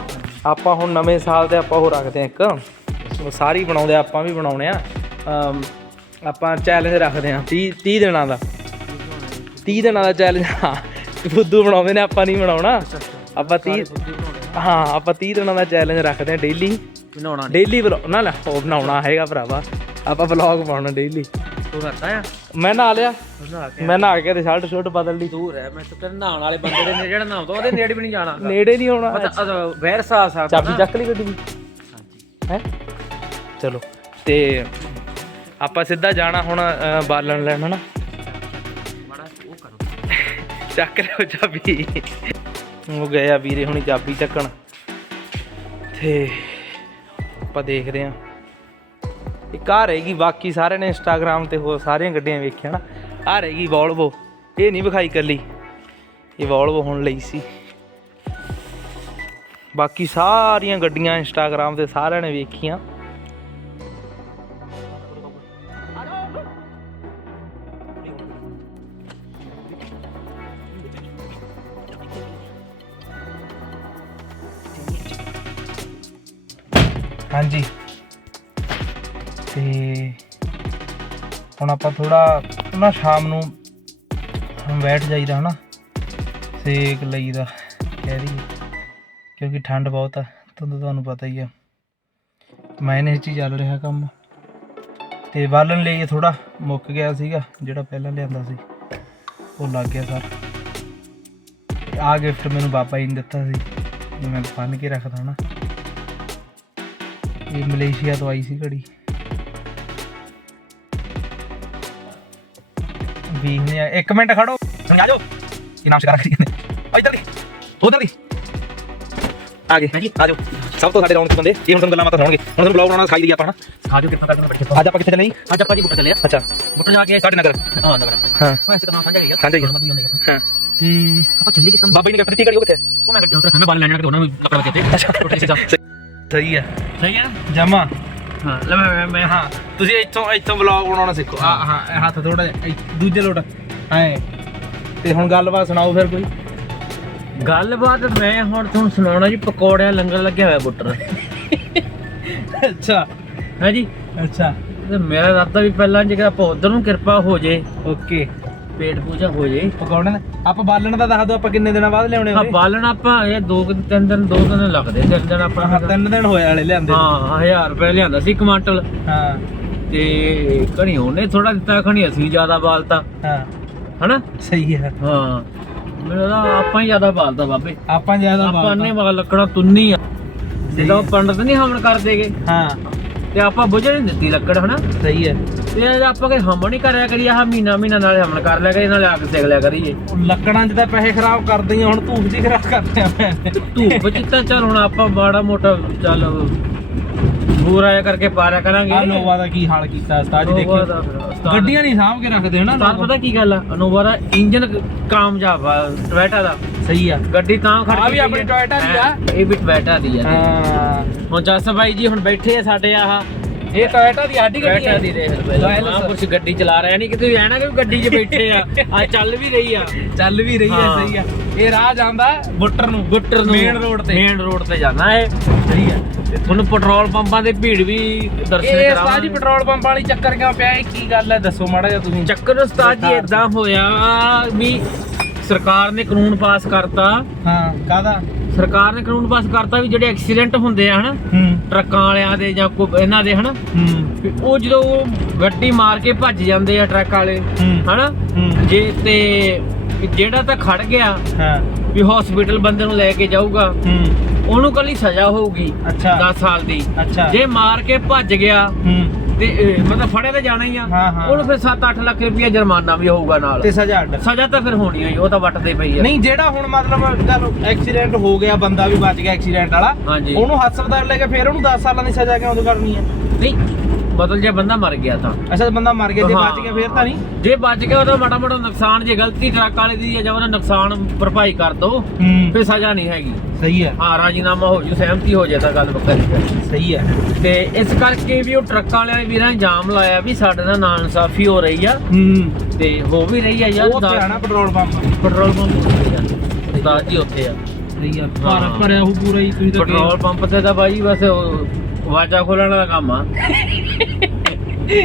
[SPEAKER 1] ਆਪਾਂ ਹੁਣ ਨਵੇਂ ਸਾਲ ਤੇ ਆਪਾਂ ਉਹ ਰੱਖਦੇ ਆ ਇੱਕ। ਸਾਰੀ ਬਣਾਉਂਦੇ ਆ, ਆਪਾਂ ਵੀ ਬਣਾਉਣੇ ਆ। ਆਪਾਂ ਚੈਲੰਜ ਰੱਖਦੇ ਆ 30 30 ਦਿਨਾਂ ਦਾ। 30 ਦਿਨਾਂ ਦਾ ਚੈਲੰਜ ਹਾਂ। ਫੁੱਦੂ ਬਣਾਉਂਦੇ ਨੇ ਆਪਾਂ ਨਹੀਂ ਬਣਾਉਣਾ। ਆਪਾਂ 30 ਹਾਂ ਆਪਾਂ 30 ਦਿਨਾਂ ਦਾ ਚੈਲੰਜ ਰੱਖਦੇ ਆ ਡੇਲੀ
[SPEAKER 2] ਬਣਾਉਣਾ
[SPEAKER 1] ਡੇਲੀ ਵਲੌਗ ਨਾ ਲੈ ਉਹ ਬਣਾਉਣਾ ਹੈਗਾ ਭਰਾਵਾ। ਆਪਾਂ ਵਲੌਗ ਪਾਉਣਾ ਡੇਲੀ
[SPEAKER 2] ਤੂੰ ਕਰਦਾ ਆ?
[SPEAKER 1] ਮੈਂ ਨਹਾ ਲਿਆ।
[SPEAKER 2] ਨਹਾ ਕੇ
[SPEAKER 1] ਮੈਂ ਨਹਾ ਕੇ ਸ਼ਰਟ ਸ਼ਰਟ ਬਦਲ ਲਈ।
[SPEAKER 2] ਦੂਰ ਹੈ ਮੈਂ ਤਾਂ ਨਹਾਉਣ ਵਾਲੇ ਬੰਦੇ ਦੇ ਨੇੜੇ ਜਿਹੜਾ ਨਹਾਉਂਦਾ ਉਹਦੇ ਨੇੜੇ ਵੀ ਨਹੀਂ ਜਾਣਾ।
[SPEAKER 1] ਨੇੜੇ ਨਹੀਂ ਹੋਣਾ
[SPEAKER 2] ਵੈਰ ਸਾ ਸਾ
[SPEAKER 1] ਚਾਬੀ ਚੱਕ ਲਈ ਗੱਡੀ ਦੀ। ਹੈ? ਚਲੋ ਤੇ ਆਪਾਂ ਸਿੱਧਾ ਜਾਣਾ ਹੁਣ ਬਾਲਣ ਲੈਣ ਹਨਾ?
[SPEAKER 2] ਮਾੜਾ ਉਹ ਕਰੋ।
[SPEAKER 1] ਚੱਕ ਲਿਓ ਚਾਬੀ। ਉਹ ਗਏ ਆ ਵੀਰੇ ਹੁਣੀ ਚਾਬੀ ਚੱਕਣ। ਤੇ ਆਪਾਂ ਦੇਖਦੇ ਆ ਇੱਕ ਆ ਰਹੇਗੀ ਬਾਕੀ ਸਾਰਿਆਂ ਨੇ ਇੰਸਟਾਗ੍ਰam ਤੇ ਹੋਰ ਸਾਰੀਆਂ ਗੱਡੀਆਂ ਵੇਖੀਆਂ ਨਾ। ਆ ਰਹੇਗੀ ਵੋਲਵੋ ਇਹ ਨਹੀਂ ਵਿਖਾਈ ਕੱਲੀ ਇਹ ਵੋਲਵੋ ਹੁਣ ਲਈ ਸੀ। ਬਾਕੀ ਸਾਰੀਆਂ ਗੱਡੀਆਂ ਇੰਸਟਾਗ੍ਰam ਤੇ ਸਾਰਿਆਂ ਨੇ ਵੇਖੀਆਂ। ਥੋੜਾ ਨਾ ਸ਼ਾਮ ਨੂੰ ਬੈਠ ਜਾਈਦਾ ਹਨਾ, ਸੇਕ ਲਈਦਾ, ਕਹਿ ਰਹੀ ਕਿਉਂਕਿ ਠੰਡ ਬਹੁਤ ਆ ਤੁਹਾਨੂੰ ਤੁਹਾਨੂੰ ਪਤਾ ਹੀ ਆ। ਮਾਈਨਸ ਚ ਹੀ ਚੱਲ ਰਿਹਾ ਕੰਮ। ਤੇ ਬਾਲਣ ਲਈ ਥੋੜਾ ਮੁੱਕ ਗਿਆ ਸੀਗਾ, ਜਿਹੜਾ ਪਹਿਲਾਂ ਲਿਆਂਦਾ ਸੀ। ਉਹ ਲੱਗ ਗਿਆ ਸਰ। ਆ ਗਿਫਟ ਮੈਨੂੰ ਬਾਬਾ ਜੀ ਨੇ ਦਿੱਤਾ ਸੀ ਮੈਂ ਬੰਨ ਕੇ ਰੱਖਦਾ ਨਾ ਇਹ ਮਲੇਸ਼ੀਆ ਤੋਂ ਆਈ ਸੀ ਘੜੀ। ਵੀ ਨੇ ਇੱਕ ਮਿੰਟ ਖੜੋ ਸੁਣ ਆ ਜਾਓ ਕੀ ਨਾਮ ਸ਼ਿਕਾਰ ਕਰੀ ਜਾਂਦੇ ਆ ਇੱਧਰ ਦੀ ਉਧਰ ਦੀ ਆ ਗਏ ਆ ਜਾਓ ਸਭ ਤੋਂ ਸਾਡੇ ਰੌਣਕ ਬੰਦੇ ਇਹ ਹੁਣ ਤੁਹਾਨੂੰ ਗੱਲਾਂ ਮਾਤਾ ਸੁਣਾਉਣਗੇ ਹੁਣ ਤੁਹਾਨੂੰ ਬਲੌਗ ਬਣਾਉਣਾ ਸਿਖਾਈ ਦੀ ਆਪਾਂ ਹਨਾ
[SPEAKER 2] ਖਾਜੋ ਕਿੱਥੋਂ ਤੱਕ ਬੈਠੇ
[SPEAKER 1] ਅੱਜ ਆਪਾਂ ਕਿੱਥੇ ਚੱਲੇ ਜੀ
[SPEAKER 2] ਅੱਜ ਆਪਾਂ ਜੀ ਬੁੱਟਾ ਚੱਲੇ ਆ
[SPEAKER 1] ਅੱਛਾ
[SPEAKER 2] ਬੁੱਟਾ ਜਾ ਕੇ
[SPEAKER 1] ਸਾਡੇ ਨਗਰ
[SPEAKER 2] ਹਾਂ ਨਗਰ
[SPEAKER 1] ਹਾਂ
[SPEAKER 2] ਮੈਂ ਇਸੇ ਤਰ੍ਹਾਂ ਸਾਂਝਾ ਗਿਆ
[SPEAKER 1] ਸਾਂਝਾ ਹੀ ਆ।
[SPEAKER 2] ਵੀ ਹੁੰਦੇ ਆ
[SPEAKER 1] ਹਾਂ
[SPEAKER 2] ਤੇ ਆਪਾਂ ਚੱਲੇ ਕਿਸ ਤਰ੍ਹਾਂ
[SPEAKER 1] ਬਾਬਾ ਜੀ ਨੇ ਗਿਫਟ ਦਿੱਤੀ ਘੜੀ ਉਹ ਕਿੱਥੇ
[SPEAKER 2] ਉਹ ਮੈਂ ਗੱਡੀ ਉਤਰ ਮੈਂ ਬਾਲ ਲੈਣ ਲੱਗਾ ਉਹਨਾਂ ਨੂੰ ਲੱਕੜ ਲਗਾ ਕੇ
[SPEAKER 1] ਅੱਛਾ
[SPEAKER 2] ਟੁੱਟ ਗਈ ਸੀ
[SPEAKER 1] ਸਹੀ ਹੈ
[SPEAKER 2] ਸਹੀ ਹੈ ਨਾ
[SPEAKER 1] ਜਮਾ
[SPEAKER 2] ਹਾਂ ਲੈ ਮੈਂ ਮੈਂ
[SPEAKER 1] ਹਾਂ। ਤੁਸੀਂ ਇੱਥੋਂ ਇੱਥੋਂ ਵਲੌਗ ਬਣਾਉਣਾ ਸਿੱਖੋ। ਆ ਹਾਂ ਇਹ ਹੱਥ ਥੋੜਾ ਦੂਜੇ ਲੋਟ। ਐ ਤੇ ਹੁਣ ਗੱਲਬਾਤ ਸੁਣਾਓ ਫਿਰ ਕੋਈ।
[SPEAKER 2] ਗੱਲਬਾਤ ਮੈਂ ਹੁਣ ਤੁਹਾਨੂੰ ਸੁਣਾਉਣਾ ਜੀ ਪਕੌੜਿਆਂ ਲੰਗਰ ਲੱਗਿਆ ਹੋਇਆ ਬੁੱਟਰ।
[SPEAKER 1] ਅੱਛਾ।
[SPEAKER 2] ਹੈ ਜੀ?
[SPEAKER 1] ਅੱਛਾ।
[SPEAKER 2] ਤੇ ਮੇਰਾ ਇਰਾਦਾ ਵੀ ਪਹਿਲਾਂ ਜੇ ਆਪਾਂ ਉਧਰ ਨੂੰ ਕਿਰਪਾ ਹੋ ਜੇ।
[SPEAKER 1] ਓਕੇ।
[SPEAKER 2] ਪੇਟ ਪੂਜਾ ਹੋ ਜੇ।
[SPEAKER 1] ਪਕੌੜੇ ਨੇ ਆਪਾਂ ਬਾਲਣ ਦਾ ਦੱਸ ਦਿਓ ਆਪਾਂ ਕਿੰਨੇ ਦਿਨਾਂ ਬਾਅਦ ਲਿਆਉਣੇ ਹੋਵੇ
[SPEAKER 2] ਬਾਲਣ ਆਪਾਂ ਇਹ ਦੋ ਕੁ- ਤਿੰਨ ਦਿਨ ਦੋ ਦਿਨ ਲੱਗਦੇ। ਤਿੰਨ ਦਿਨ ਆਪਾਂ
[SPEAKER 1] ਹਾਂ ਤਿੰਨ ਦਿਨ ਹੋਏ ਵਾਲੇ ਲਿਆਂਦੇ।
[SPEAKER 2] ਹਾਂ 1000 ਰੁਪਏ ਲਿਆਂਦਾ ਸੀ ਕਮਾਂਟਲ
[SPEAKER 1] ਹਾਂ।
[SPEAKER 2] ਤੇ ਕਣੀ ਉਹਨੇ ਥੋੜਾ ਦਿੱਤਾ ਕਣੀ ਅਸੀਂ ਜ਼ਿਆਦਾ ਬਾਲਤਾ।
[SPEAKER 1] ਹਾਂ।
[SPEAKER 2] ਹਨਾ?
[SPEAKER 1] ਸਹੀ ਹੈ।
[SPEAKER 2] ਹਾਂ। ਮੇਰਾ ਆਪਾਂ ਹੀ ਜ਼ਿਆਦਾ ਬਾਲਦਾ ਬਾਬੇ।
[SPEAKER 1] ਆਪਾਂ ਜ਼ਿਆਦਾ
[SPEAKER 2] ਆਪਾਂ ਨੇ ਲੱਕੜਾਂ ਤੁੰਨੀ ਆ। ਜਦੋਂ ਪੰਡਤ ਨਹੀਂ ਹਮਣ ਕਰ ਦੇਗੇ
[SPEAKER 1] ਹਾਂ।
[SPEAKER 2] ਤੇ ਆਪਾਂ ਬੁਝਣ ਨਹੀਂ ਦਿੱਤੀ ਲੱਕੜ ਹਨਾ?
[SPEAKER 1] ਸਹੀ ਹੈ।
[SPEAKER 2] ਤੇ ਜੇ ਆਪਾਂ ਕੋਈ ਹਮਣ ਨਹੀਂ ਕਰਿਆ ਕਰੀ ਆਹ ਮਹੀਨਾ ਮਹੀਨਾ ਨਾਲੇ ਹਮਣ ਕਰ ਲਿਆ ਕਰੀ ਨਾਲੇ ਅੱਗ ਸੇਕ ਲਿਆ ਕਰੀਏ।
[SPEAKER 1] ਉਹ ਲੱਕੜਾਂ 'ਚ ਤਾਂ ਪੈਸੇ ਖਰਾਬ ਕਰਦੇ ਆ ਹੁਣ ਧੂਪ ਜੀ ਖਰਾਬ ਕਰਦੇ ਆ
[SPEAKER 2] ਧੂਪ ਚ ਤਾਂ ਚੱਲ ਹੁਣ ਆਪਾਂ ਮਾੜਾ ਮੋਟਾ ਚੱਲ ਬੂਰਾ ਜਿਹਾ ਕਰਕੇ ਪਾਰਿਆ ਕਰਾਂਗੇ।
[SPEAKER 1] ਆ ਨੋਵਾ ਦਾ ਕੀ ਹਾਲ ਕੀਤਾ? ਉਸਤਾਦ ਜੀ
[SPEAKER 2] ਅਨੋਵਾ
[SPEAKER 1] ਦੇਖਿਓ। ਗੱਡੀਆਂ ਨਹੀਂ ਸਾਂਭ ਕੇ ਰੱਖਦੇ ਹਨਾ
[SPEAKER 2] ਉਸਤਾਦ। ਪਤਾ ਕੀ ਗੱਲ ਆ? ਅਨੋਵਾ ਦਾ ਇੰਜਨ ਕਾਮਯਾਬ ਆ ਟੋਇਟਾ ਦਾ।
[SPEAKER 1] ਸਹੀ ਆ।
[SPEAKER 2] ਗੱਡੀ ਤਾਂ ਖੜ
[SPEAKER 1] ਆਹ ਵੀ ਆਪਣੀ Toyota ਦੀ ਆ।
[SPEAKER 2] ਇਹ ਵੀ ਟੋਇਟਾ ਦੀ ਆ।
[SPEAKER 1] ਹਾਂ।
[SPEAKER 2] ਹੁਣ ਜੱਸ ਬਾਈ ਜੀ ਹੁਣ ਬੈਠੇ ਆ ਸਾਡੇ ਆਹ
[SPEAKER 1] ਇਹ ਟੋਇਟਾ ਦੀ ਸਾਡੀ ਗੱਡੀ ਹੈ।
[SPEAKER 2] ਦੀ ਦੇਖ ਲਓ ਕੁਛ ਗੱਡੀ ਚਲਾ ਰਿਹਾ ਨਹੀਂ ਕਿ ਤੁਸੀਂ ਕਿ ਗੱਡੀ 'ਚ ਬੈਠੇ ਆ। ਆ ਚੱਲ ਵੀ ਰਹੀ ਆ।
[SPEAKER 1] ਚੱਲ ਵੀ ਰਹੀ ਹਾਂ। ਸਹੀ ਆ। ਇਹ ਰਾਹ ਜਾਂਦਾ ਬੁੱਟਰ ਨੂੰ
[SPEAKER 2] ਗੁੱਟਰ ਨੂੰ।
[SPEAKER 1] ਮੇਨ ਰੋਡ ਤੇ।
[SPEAKER 2] ਮੇਨ ਰੋਡ ਤੇ ਜਾਣਾ ਹੈ
[SPEAKER 1] ਸਹੀ ਆ।
[SPEAKER 2] ਤੁਹਾਨੂੰ ਪੈਟਰੋਲ ਪੰਪਾਂ ਦੇ ਭੀੜ ਵੀ ਦਰਸ਼ਨ
[SPEAKER 1] ਇਹ ਉਸਤਾਦ ਜੀ ਪੈਟਰੋਲ ਪੰਪ ਵਾਲੀ ਚੱਕਰ ਕਿਉਂ ਪਿਆ? ਇਹ ਕੀ ਗੱਲ ਹੈ ਦੱਸੋ ਮਾੜਾ ਜਿਹਾ ਤੁਸੀਂ।
[SPEAKER 2] ਚੱਕਰ ਉਸਤਾਦ ਜੀ ਇਦਾਂ ਹੋਇਆ ਵੀ ਸਰਕਾਰ ਨੇ ਕਾਨੂੰਨ ਪਾਸ ਕਰਤਾ।
[SPEAKER 1] ਹਾਂ ਕਾਦਾ
[SPEAKER 2] ਸਰਕਾਰ ਨੇ ਕਾਨੂੰਨ ਪਾਸ ਕਰਤਾ ਵੀ ਜਿਹੜੇ ਐਕਸੀਡੈਂਟ ਹੁੰਦੇ ਆ ਹਨਾ? ਟਰੱਕਾਂ ਵਾਲਿਆਂ ਦੇ ਜਾਂ ਕੋਈ ਇਹਨਾਂ ਦੇ ਹਨਾ? ਉਹ ਜਦੋਂ ਗੱਡੀ ਮਾਰ ਕੇ ਭੱਜ ਜਾਂਦੇ ਆ ਟਰੱਕ ਵਾਲੇ ਹਨਾ? ਜੇ ਤੇ ਜਿਹੜਾ ਤਾਂ ਖੜ ਗਿਆ
[SPEAKER 1] ਹਾਂ।
[SPEAKER 2] ਵੀ ਹਸਪੀਟਲ ਬੰਦੇ ਨੂੰ ਲੈ ਕੇ ਜਾਊਗਾ ਉਹਨੂੰ ਕੱਲੀ ਸਜ਼ਾ ਹੋਊਗੀ
[SPEAKER 1] ਅੱਛਾ।
[SPEAKER 2] 10 ਸਾਲ ਦੀ।
[SPEAKER 1] ਅੱਛਾ।
[SPEAKER 2] ਜੇ ਮਾਰ ਕੇ ਭੱਜ ਗਿਆ ਤੇ ਮਤਲਬ ਫੜਿਆ ਤਾਂ ਜਾਣਾ ਹੀ ਆ।
[SPEAKER 1] ਹਾਂ, ਹਾਂ।
[SPEAKER 2] ਉਹਨੂੰ ਫਿਰ 7-8 ਲੱਖ ਰੁਪਇਆ ਜੁਰਮਾਨਾ ਵੀ ਹੋਊਗਾ ਨਾਲ।
[SPEAKER 1] ਤੇ ਸਜ਼ਾ ਅੱਡ।
[SPEAKER 2] ਸਜ਼ਾ ਤਾਂ ਫਿਰ ਹੋਣੀ ਹੋਈ ਉਹ ਤਾਂ ਵੱਟਦੇ ਪਈ ਆ।
[SPEAKER 1] ਨਹੀਂ ਜਿਹੜਾ ਹੁਣ ਮਤਲਬ ਚਲੋ ਐਕਸੀਡੈਂਟ ਹੋ ਗਿਆ ਬੰਦਾ ਵੀ ਬਚ ਗਿਆ ਐਕਸੀਡੈਂਟ ਵਾਲਾ।
[SPEAKER 2] ਹਾਂਜੀ।
[SPEAKER 1] ਉਹਨੂੰ ਹਸਪਤਾਲ ਲੈ ਕੇ ਫਿਰ ਉਹਨੂੰ 10 ਸਾਲਾਂ ਦੀ ਸਜ਼ਾ ਕਿਉਂ ਕਰਨੀ ਹੈ
[SPEAKER 2] ਨਹੀਂ ਬਦਲ ਜੇ ਬੰਦਾ ਮਰ ਗਿਆ ਤਾਂ।
[SPEAKER 1] ਅੱਛਾ ਤੇ ਬੰਦਾ ਮਰ ਗਿਆ ਜੇ। ਬਚ ਗਿਆ ਫੇਰ ਤਾਂ ਨਹੀਂ?
[SPEAKER 2] ਜੇ ਬਚ ਗਿਆ ਉਹਦਾ ਮਾੜਾ ਮਾੜਾ ਨੁਕਸਾਨ ਜੇ ਗਲਤੀ ਟਰੱਕ ਵਾਲੇ ਦੀ ਹੈ ਜਾਂ ਉਹਦਾ ਨੁਕਸਾਨ ਭਰਪਾਈ ਕਰ ਦੋ
[SPEAKER 1] ਹੂੰ।
[SPEAKER 2] ਫੇ ਸਜ਼ਾ ਨਹੀਂ ਹੈਗੀ।
[SPEAKER 1] ਸਹੀ ਹੈ।
[SPEAKER 2] ਹਾਂ ਰਾਜੀਨਾਮਾ ਹੋ ਜੂ ਸਹਿਮਤੀ ਹੋ ਜਾਏ ਤਾਂ ਗੱਲ ਵੱਖਰੀ ਹੈ।
[SPEAKER 1] ਸਹੀ ਹੈ।
[SPEAKER 2] ਤੇ ਇਸ ਕਰਕੇ ਵੀ ਉਹ ਟਰੱਕ ਵਾਲਿਆਂ ਨੇ ਵੀਰਾਂ ਜਾਮ ਲਾਇਆ ਵੀ ਸਾਡੇ ਨਾਲ ਨਾ ਇਨਸਾਫੀ ਹੋ ਰਹੀ ਆ।
[SPEAKER 1] ਹੂੰ।
[SPEAKER 2] ਤੇ ਹੋ ਵੀ ਰਹੀ ਆ ਯਾਰ
[SPEAKER 1] ਉਹ ਤੇ ਆਣਾ ਪੈਟਰੋਲ ਪੰਪ।
[SPEAKER 2] ਪੈਟਰੋਲ ਪੰਪ ਉਸਤਾਦ ਜੀ ਉੱਥੇ ਆ।
[SPEAKER 1] ਸਹੀ ਹਾਂ। ਪਰ ਭਰਿਆ ਉਹ ਪੂਰਾ ਹੀ ਤੁਸੀਂ ਤਾਂ
[SPEAKER 2] ਪੈਟਰੋਲ ਪੰਪ ਤੇ ਤਾਂ ਬਾਈ ਬਸ ਉਹ ਵਾਜਾ ਖੋਲਣ ਦਾ ਕੰਮ ਆ।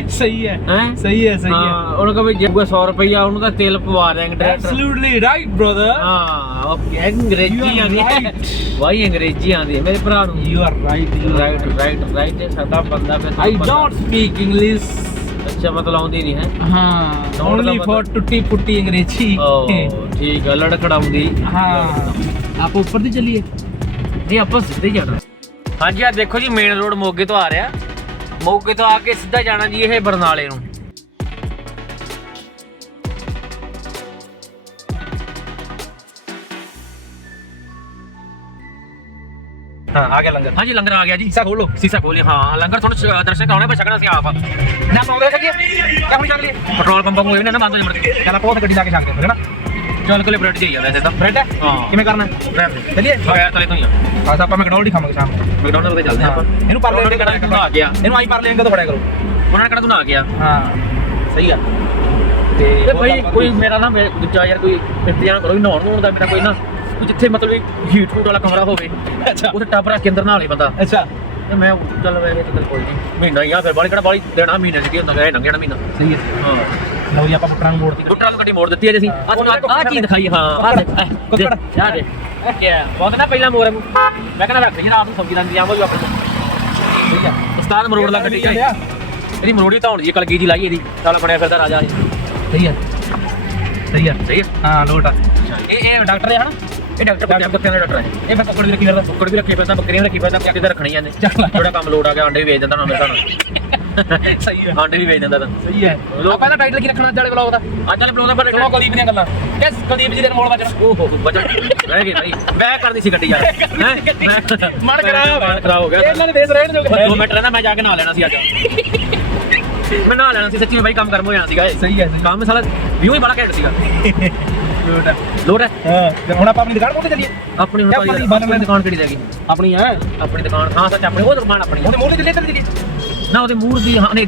[SPEAKER 1] ਸਹੀ ਹੈ।
[SPEAKER 2] ਹੈ?
[SPEAKER 1] ਸਹੀ ਹੈ ਸਹੀ ਹੈ।
[SPEAKER 2] ਹਾਂ ਉਹਨੂੰ ਕਹੇ ਜੇ 100 ਰੁਪਈਆ ਉਹਨੂੰ ਤਾਂ ਤੇਲ ਪਵਾ ਦੇਂਗੇ ਡਾਇਰੈਕਟ
[SPEAKER 1] ਐਬਸੋਲੂਟਲੀ ਰਾਈਟ ਬ੍ਰਦਰ
[SPEAKER 2] ਹਾਂ ਓਕੇ ਅੰਗਰੇਜ਼ੀ
[SPEAKER 1] You are
[SPEAKER 2] ਆਂਦੀ ਹੈ।
[SPEAKER 1] right.
[SPEAKER 2] ਬਾਈ ਅੰਗਰੇਜ਼ੀ ਆਂਦੀ ਹੈ ਮੇਰੇ ਭਰਾ ਨੂੰ।
[SPEAKER 1] You are right
[SPEAKER 2] right right right ਸਾਡਾ ਬੰਦਾ ਫਿਰ
[SPEAKER 1] ਆਈ ਡੋਨਟ ਸਪੀਕ ਇੰਗਲਿਸ਼
[SPEAKER 2] ਅੱਛਾ ਮਤਲਬ ਆਉਂਦੀ ਨਹੀਂ ਹੈ?
[SPEAKER 1] ਹਾਂ ਓਨਲੀ
[SPEAKER 2] ਦਾ
[SPEAKER 1] ਫॉर ਟੁੱਟੀ ਪੁੱਟੀ ਅੰਗਰੇਜ਼ੀ।
[SPEAKER 2] ਓ ਠੀਕ ਹੈ ਲੜਕੜਾਉਂਦੀ
[SPEAKER 1] ਹਾਂ ਆਪ ਉੱਪਰ ਦੀ ਚੱਲੀਏ।
[SPEAKER 2] ਨਹੀਂ ਆਪਾਂ ਸਿੱਧੇ ਜਾਣਾ। ਹਾਂਜੀ ਆ ਦੇਖੋ ਜੀ ਮੇਨ ਰੋਡ ਮੋਗੇ ਤੋਂ ਆ ਰਿਹਾ। ਮੋਗੇ ਤੋਂ ਆ ਕੇ ਸਿੱਧਾ ਜਾਣਾ ਜੀ ਇਹ ਬਰਨਾਲੇ ਨੂੰ।
[SPEAKER 1] ਹਾਂ ਆ ਗਿਆ ਲੰਗਰ।
[SPEAKER 2] ਹਾਂਜੀ ਲੰਗਰ ਆ ਗਿਆ ਜੀ।
[SPEAKER 1] ਸਾ ਖੋਲੋ।
[SPEAKER 2] ਸੀਸਾ ਖੋਲੀ ਹਾਂ ਲੰਗਰ ਤੁਹਾਨੂੰ ਦਰਸ਼ਨ ਕਰਾਉਣੇ ਪਰ ਛਕਣਾ ਸੀ ਆਪ।
[SPEAKER 1] ਨਾ ਪਾਉਂਦੇ ਸਕੀ ਕਿਆ ਹੁਣ ਚੱਲ ਲਈ
[SPEAKER 2] ਪੈਟਰੋਲ ਪੰਪਾਂ ਕੋਲ ਵੀ ਨਾ ਬੰਦ ਹੋ ਜਮੜ ਕੇ
[SPEAKER 1] ਕਹਿੰਦਾ ਪਹੁੰਚ ਗੱਡੀ ਲਾ ਕੇ ਨਾ?
[SPEAKER 2] ਚੱਲ ਕੋਲੇ ਬ੍ਰੈਡ ਜਾਂਦਾ ਐਸੇ ਤਾਂ।
[SPEAKER 1] ਬ੍ਰੈਡ
[SPEAKER 2] ਹਾਂ?
[SPEAKER 1] ਕਿਵੇਂ ਕਰਨਾ?
[SPEAKER 2] ਬ੍ਰੈਡ
[SPEAKER 1] ਚੱਲੀਏ?
[SPEAKER 2] ਹੋਇਆ ਤਲੇ ਤੋਂ ਹੀ ਆ
[SPEAKER 1] ਤਾਂ ਆਪਾਂ ਮੈਕਡੋਨਲਡ ਹੀ ਖਾਵਾਂਗੇ ਸ਼ਾਮ ਨੂੰ।
[SPEAKER 2] ਮੈਕਡੋਨਲਡ ਤੇ ਚੱਲਦੇ ਆਪਾਂ।
[SPEAKER 1] ਇਹਨੂੰ ਪਰ ਲੈ
[SPEAKER 2] McDonald's ਕਿਹੜਾ ਕਿਹੜਾ ਆ ਗਿਆ?
[SPEAKER 1] ਇਹਨੂੰ ਆਈ ਪਰ ਲੈਂਗਾ ਤਾਂ ਫੜਿਆ ਕਰੋ।
[SPEAKER 2] ਉਹਨਾਂ ਨੇ ਕਿਹੜਾ ਤੂੰ ਨਾ ਆ ਗਿਆ?
[SPEAKER 1] ਹਾਂ। ਸਹੀ ਆ।
[SPEAKER 2] ਤੇ ਭਾਈ ਕੋਈ ਮੇਰਾ ਨਾ ਦੂਜਾ ਯਾਰ ਕੋਈ ਇੰਤਜ਼ਾਮ ਕਰੋ ਨਹਾਉਣ ਨੂੰ ਦਾ ਮੇਰਾ ਕੋਈ ਨਾ ਜਿੱਥੇ ਮਤਲਬ ਹੀਟ ਹੂਟ ਵਾਲਾ ਕਮਰਾ ਹੋਵੇ
[SPEAKER 1] ਅੱਛਾ।
[SPEAKER 2] ਉੱਥੇ ਟੱਬ ਰੱਖ ਕੇ ਅੰਦਰ ਨਹਾ ਲੇ ਬੰਦਾ।
[SPEAKER 1] ਅੱਛਾ।
[SPEAKER 2] ਤੇ ਮੈਂ ਚੱਲ ਵੇ ਤੇ ਕੋਈ ਨਹੀਂ ਮਹੀਨਾ ਹੀ ਆ ਫਿਰ ਬਾਲੀ ਕਿਹੜਾ ਬਾਲੀ ਦੇਣਾ ਮਹੀਨੇ ਚ ਕੀ ਹੁੰਦਾ ਗਏ ਨੰਗਿਆ ਮਹੀਨਾ।
[SPEAKER 1] ਸਹੀ ਹੈ
[SPEAKER 2] ਹਾਂ।
[SPEAKER 1] ਲਓ ਜੀ ਆਪਾਂ ਪੁੱਟਰਾਂ ਨੂੰ ਮੋੜਤੀ
[SPEAKER 2] ਗੁੱਟਰਾਂ ਨੂੰ ਗੱਡੀ ਮੋੜ ਦਿੱਤੀ ਹੈ ਜੀ ਅਸੀਂ। ਆ ਤੁਹਾਨੂੰ ਆ ਚੀਜ਼ ਦਿਖਾਈ ਹਾਂ ਆ ਦੇਖ
[SPEAKER 1] ਕੁੱਕੜ।
[SPEAKER 2] ਆ ਦੇ ਕੀ ਬਹੁਤ ਨਾ ਪਹਿਲਾਂ ਮੋਰ ਮੈਂ ਕਹਿੰਦਾ ਰੱਖ ਲਈ ਰਾਤ ਨੂੰ ਸਬਜ਼ੀ ਦਾ ਇੰਤਜ਼ਾਮ ਹੋ ਜੂ ਆਪਣੇ।
[SPEAKER 1] ਠੀਕ ਹੈ।
[SPEAKER 2] ਉਸਤਾਦ ਮਰੋੜ ਲਾ ਗੱਡੀ ਚ ਇਹਦੀ ਮਰੋੜੀ ਧੌਣ ਜੀ ਕਲਗੀ ਜੀ ਲਾਈ ਇਹਦੀ। ਚੱਲ ਬਣਿਆ ਫਿਰਦਾ ਰਾਜਾ ਇਹ।
[SPEAKER 1] ਸਹੀ ਹੈ। ਸਹੀ ਹੈ।
[SPEAKER 2] ਸਹੀ ਹੈ।
[SPEAKER 1] ਹਾਂ ਲੋਟ ਆ।
[SPEAKER 2] ਇਹ ਇਹ ਡਾਕਟਰ ਹੈ ਹਨਾ? ਇਹ ਡਾਕਟਰ ਪੰਜਾਬ ਦਾ ਡਾਕਟਰ ਹੈ।
[SPEAKER 1] ਇਹ ਮੈਂ ਕੁੱਕੜ ਵੀ ਰੱਖੀ ਫਿਰਦਾ।
[SPEAKER 2] ਕੁੱਕੜ ਵੀ ਰੱਖੇ ਪੈਂਦਾ ਬੱਕਰੀਆਂ ਰੱਖੀ ਪੈਂਦਾ ਕਿਆ ਕਿਤੇ ਰੱਖਣੀ ਜਾਂਦੇ
[SPEAKER 1] ਚੱਲ।
[SPEAKER 2] ਜਿਹੜਾ ਕੰਮ ਲੋਡ ਆ ਗਿਆ ਅੰਡੇ ਵੀ ਵੇਚ ਦਿੰਦਾ ਨਾ ਮੇਰੇ ਤਾਂ
[SPEAKER 1] ਸਹੀ ਹੈ।
[SPEAKER 2] ਵੀ ਵੇਚ ਦਿੰਦਾ ਤਾਂ।
[SPEAKER 1] ਸਹੀ ਹੈ। ਆਪਾਂ ਇਹਦਾ ਟਾਈਟਲ ਕੀ ਰੱਖਣਾ ਅੱਜ ਵਾਲੇ ਵਲੌਗ ਦਾ?
[SPEAKER 2] ਅੱਜ ਵਾਲੇ ਬਲੌਗ ਦਾ ਪਰ
[SPEAKER 1] ਸੁਣੋ ਕੁਲਦੀਪ ਦੀਆਂ ਗੱਲਾਂ। ਕਿਸ ਕੁਲਦੀਪ ਜੀ ਦੇ ਮੋੜ ਵੱਜਣਾ?
[SPEAKER 2] ਓਹ ਬਚਾ ਰਹਿ ਗਏ ਭਾਈ। ਮੈਂ ਕਰਨੀ ਸੀ ਗੱਡੀ ਯਾਰ।
[SPEAKER 1] ਮਨ ਖਰਾਬ
[SPEAKER 2] ਮਨ ਖਰਾਬ ਹੋ ਗਿਆ।
[SPEAKER 1] ਇਹਨਾਂ ਨੇ ਦੇਸ਼ ਰਹਿਣ ਜੋ
[SPEAKER 2] ਬਸ ਦੋ ਮਿੰਟ ਰਹਿਣਾ ਮੈਂ ਜਾ ਕੇ ਨਹਾ ਲੈਣਾ ਸੀ ਅੱਜ। ਮੈਂ ਨਹਾ ਲੈਣਾ ਸੀ ਸੱਚੀ ਬਾਈ ਕੰਮ ਕਰਮ ਹੋ ਜਾਣਾ ਸੀਗਾ।
[SPEAKER 1] ਸਹੀ ਹੈ
[SPEAKER 2] ਕੰਮ ਸਾਲਾ ਵਿਊ ਹੀ ਬੜਾ ਘੈਂਟ ਸੀਗਾ।
[SPEAKER 1] ਲੋਟ ਹੈ।
[SPEAKER 2] ਹੈ।
[SPEAKER 1] ਹੁਣ ਆਪਾਂ ਆਪਣੀ ਦੁਕਾਨ ਕੋਲ ਚੱਲੀਏ।
[SPEAKER 2] ਆਪਣੀ ਹੁਣ
[SPEAKER 1] ਆਪਣੀ
[SPEAKER 2] ਦੁਕਾਨ ਕਿਹੜੀ ਰਹਿ ਗਈ?
[SPEAKER 1] ਆਪਣੀ ਹੈ।
[SPEAKER 2] ਆਪਣੀ ਦੁਕਾਨ ਹਾਂ ਸੱਚ ਆਪਣੀ ਉਹ ਦੁਕਾਨ ਆਪਣੀ
[SPEAKER 1] ਮੋੜ ਤੇ ਚੱਲੀਏ ਤੇ ਚੱਲੀਏ।
[SPEAKER 2] ਨਾ ਉਹਦੇ ਮੂਰ ਦੀ ਹਾਂ ਨਹੀਂ।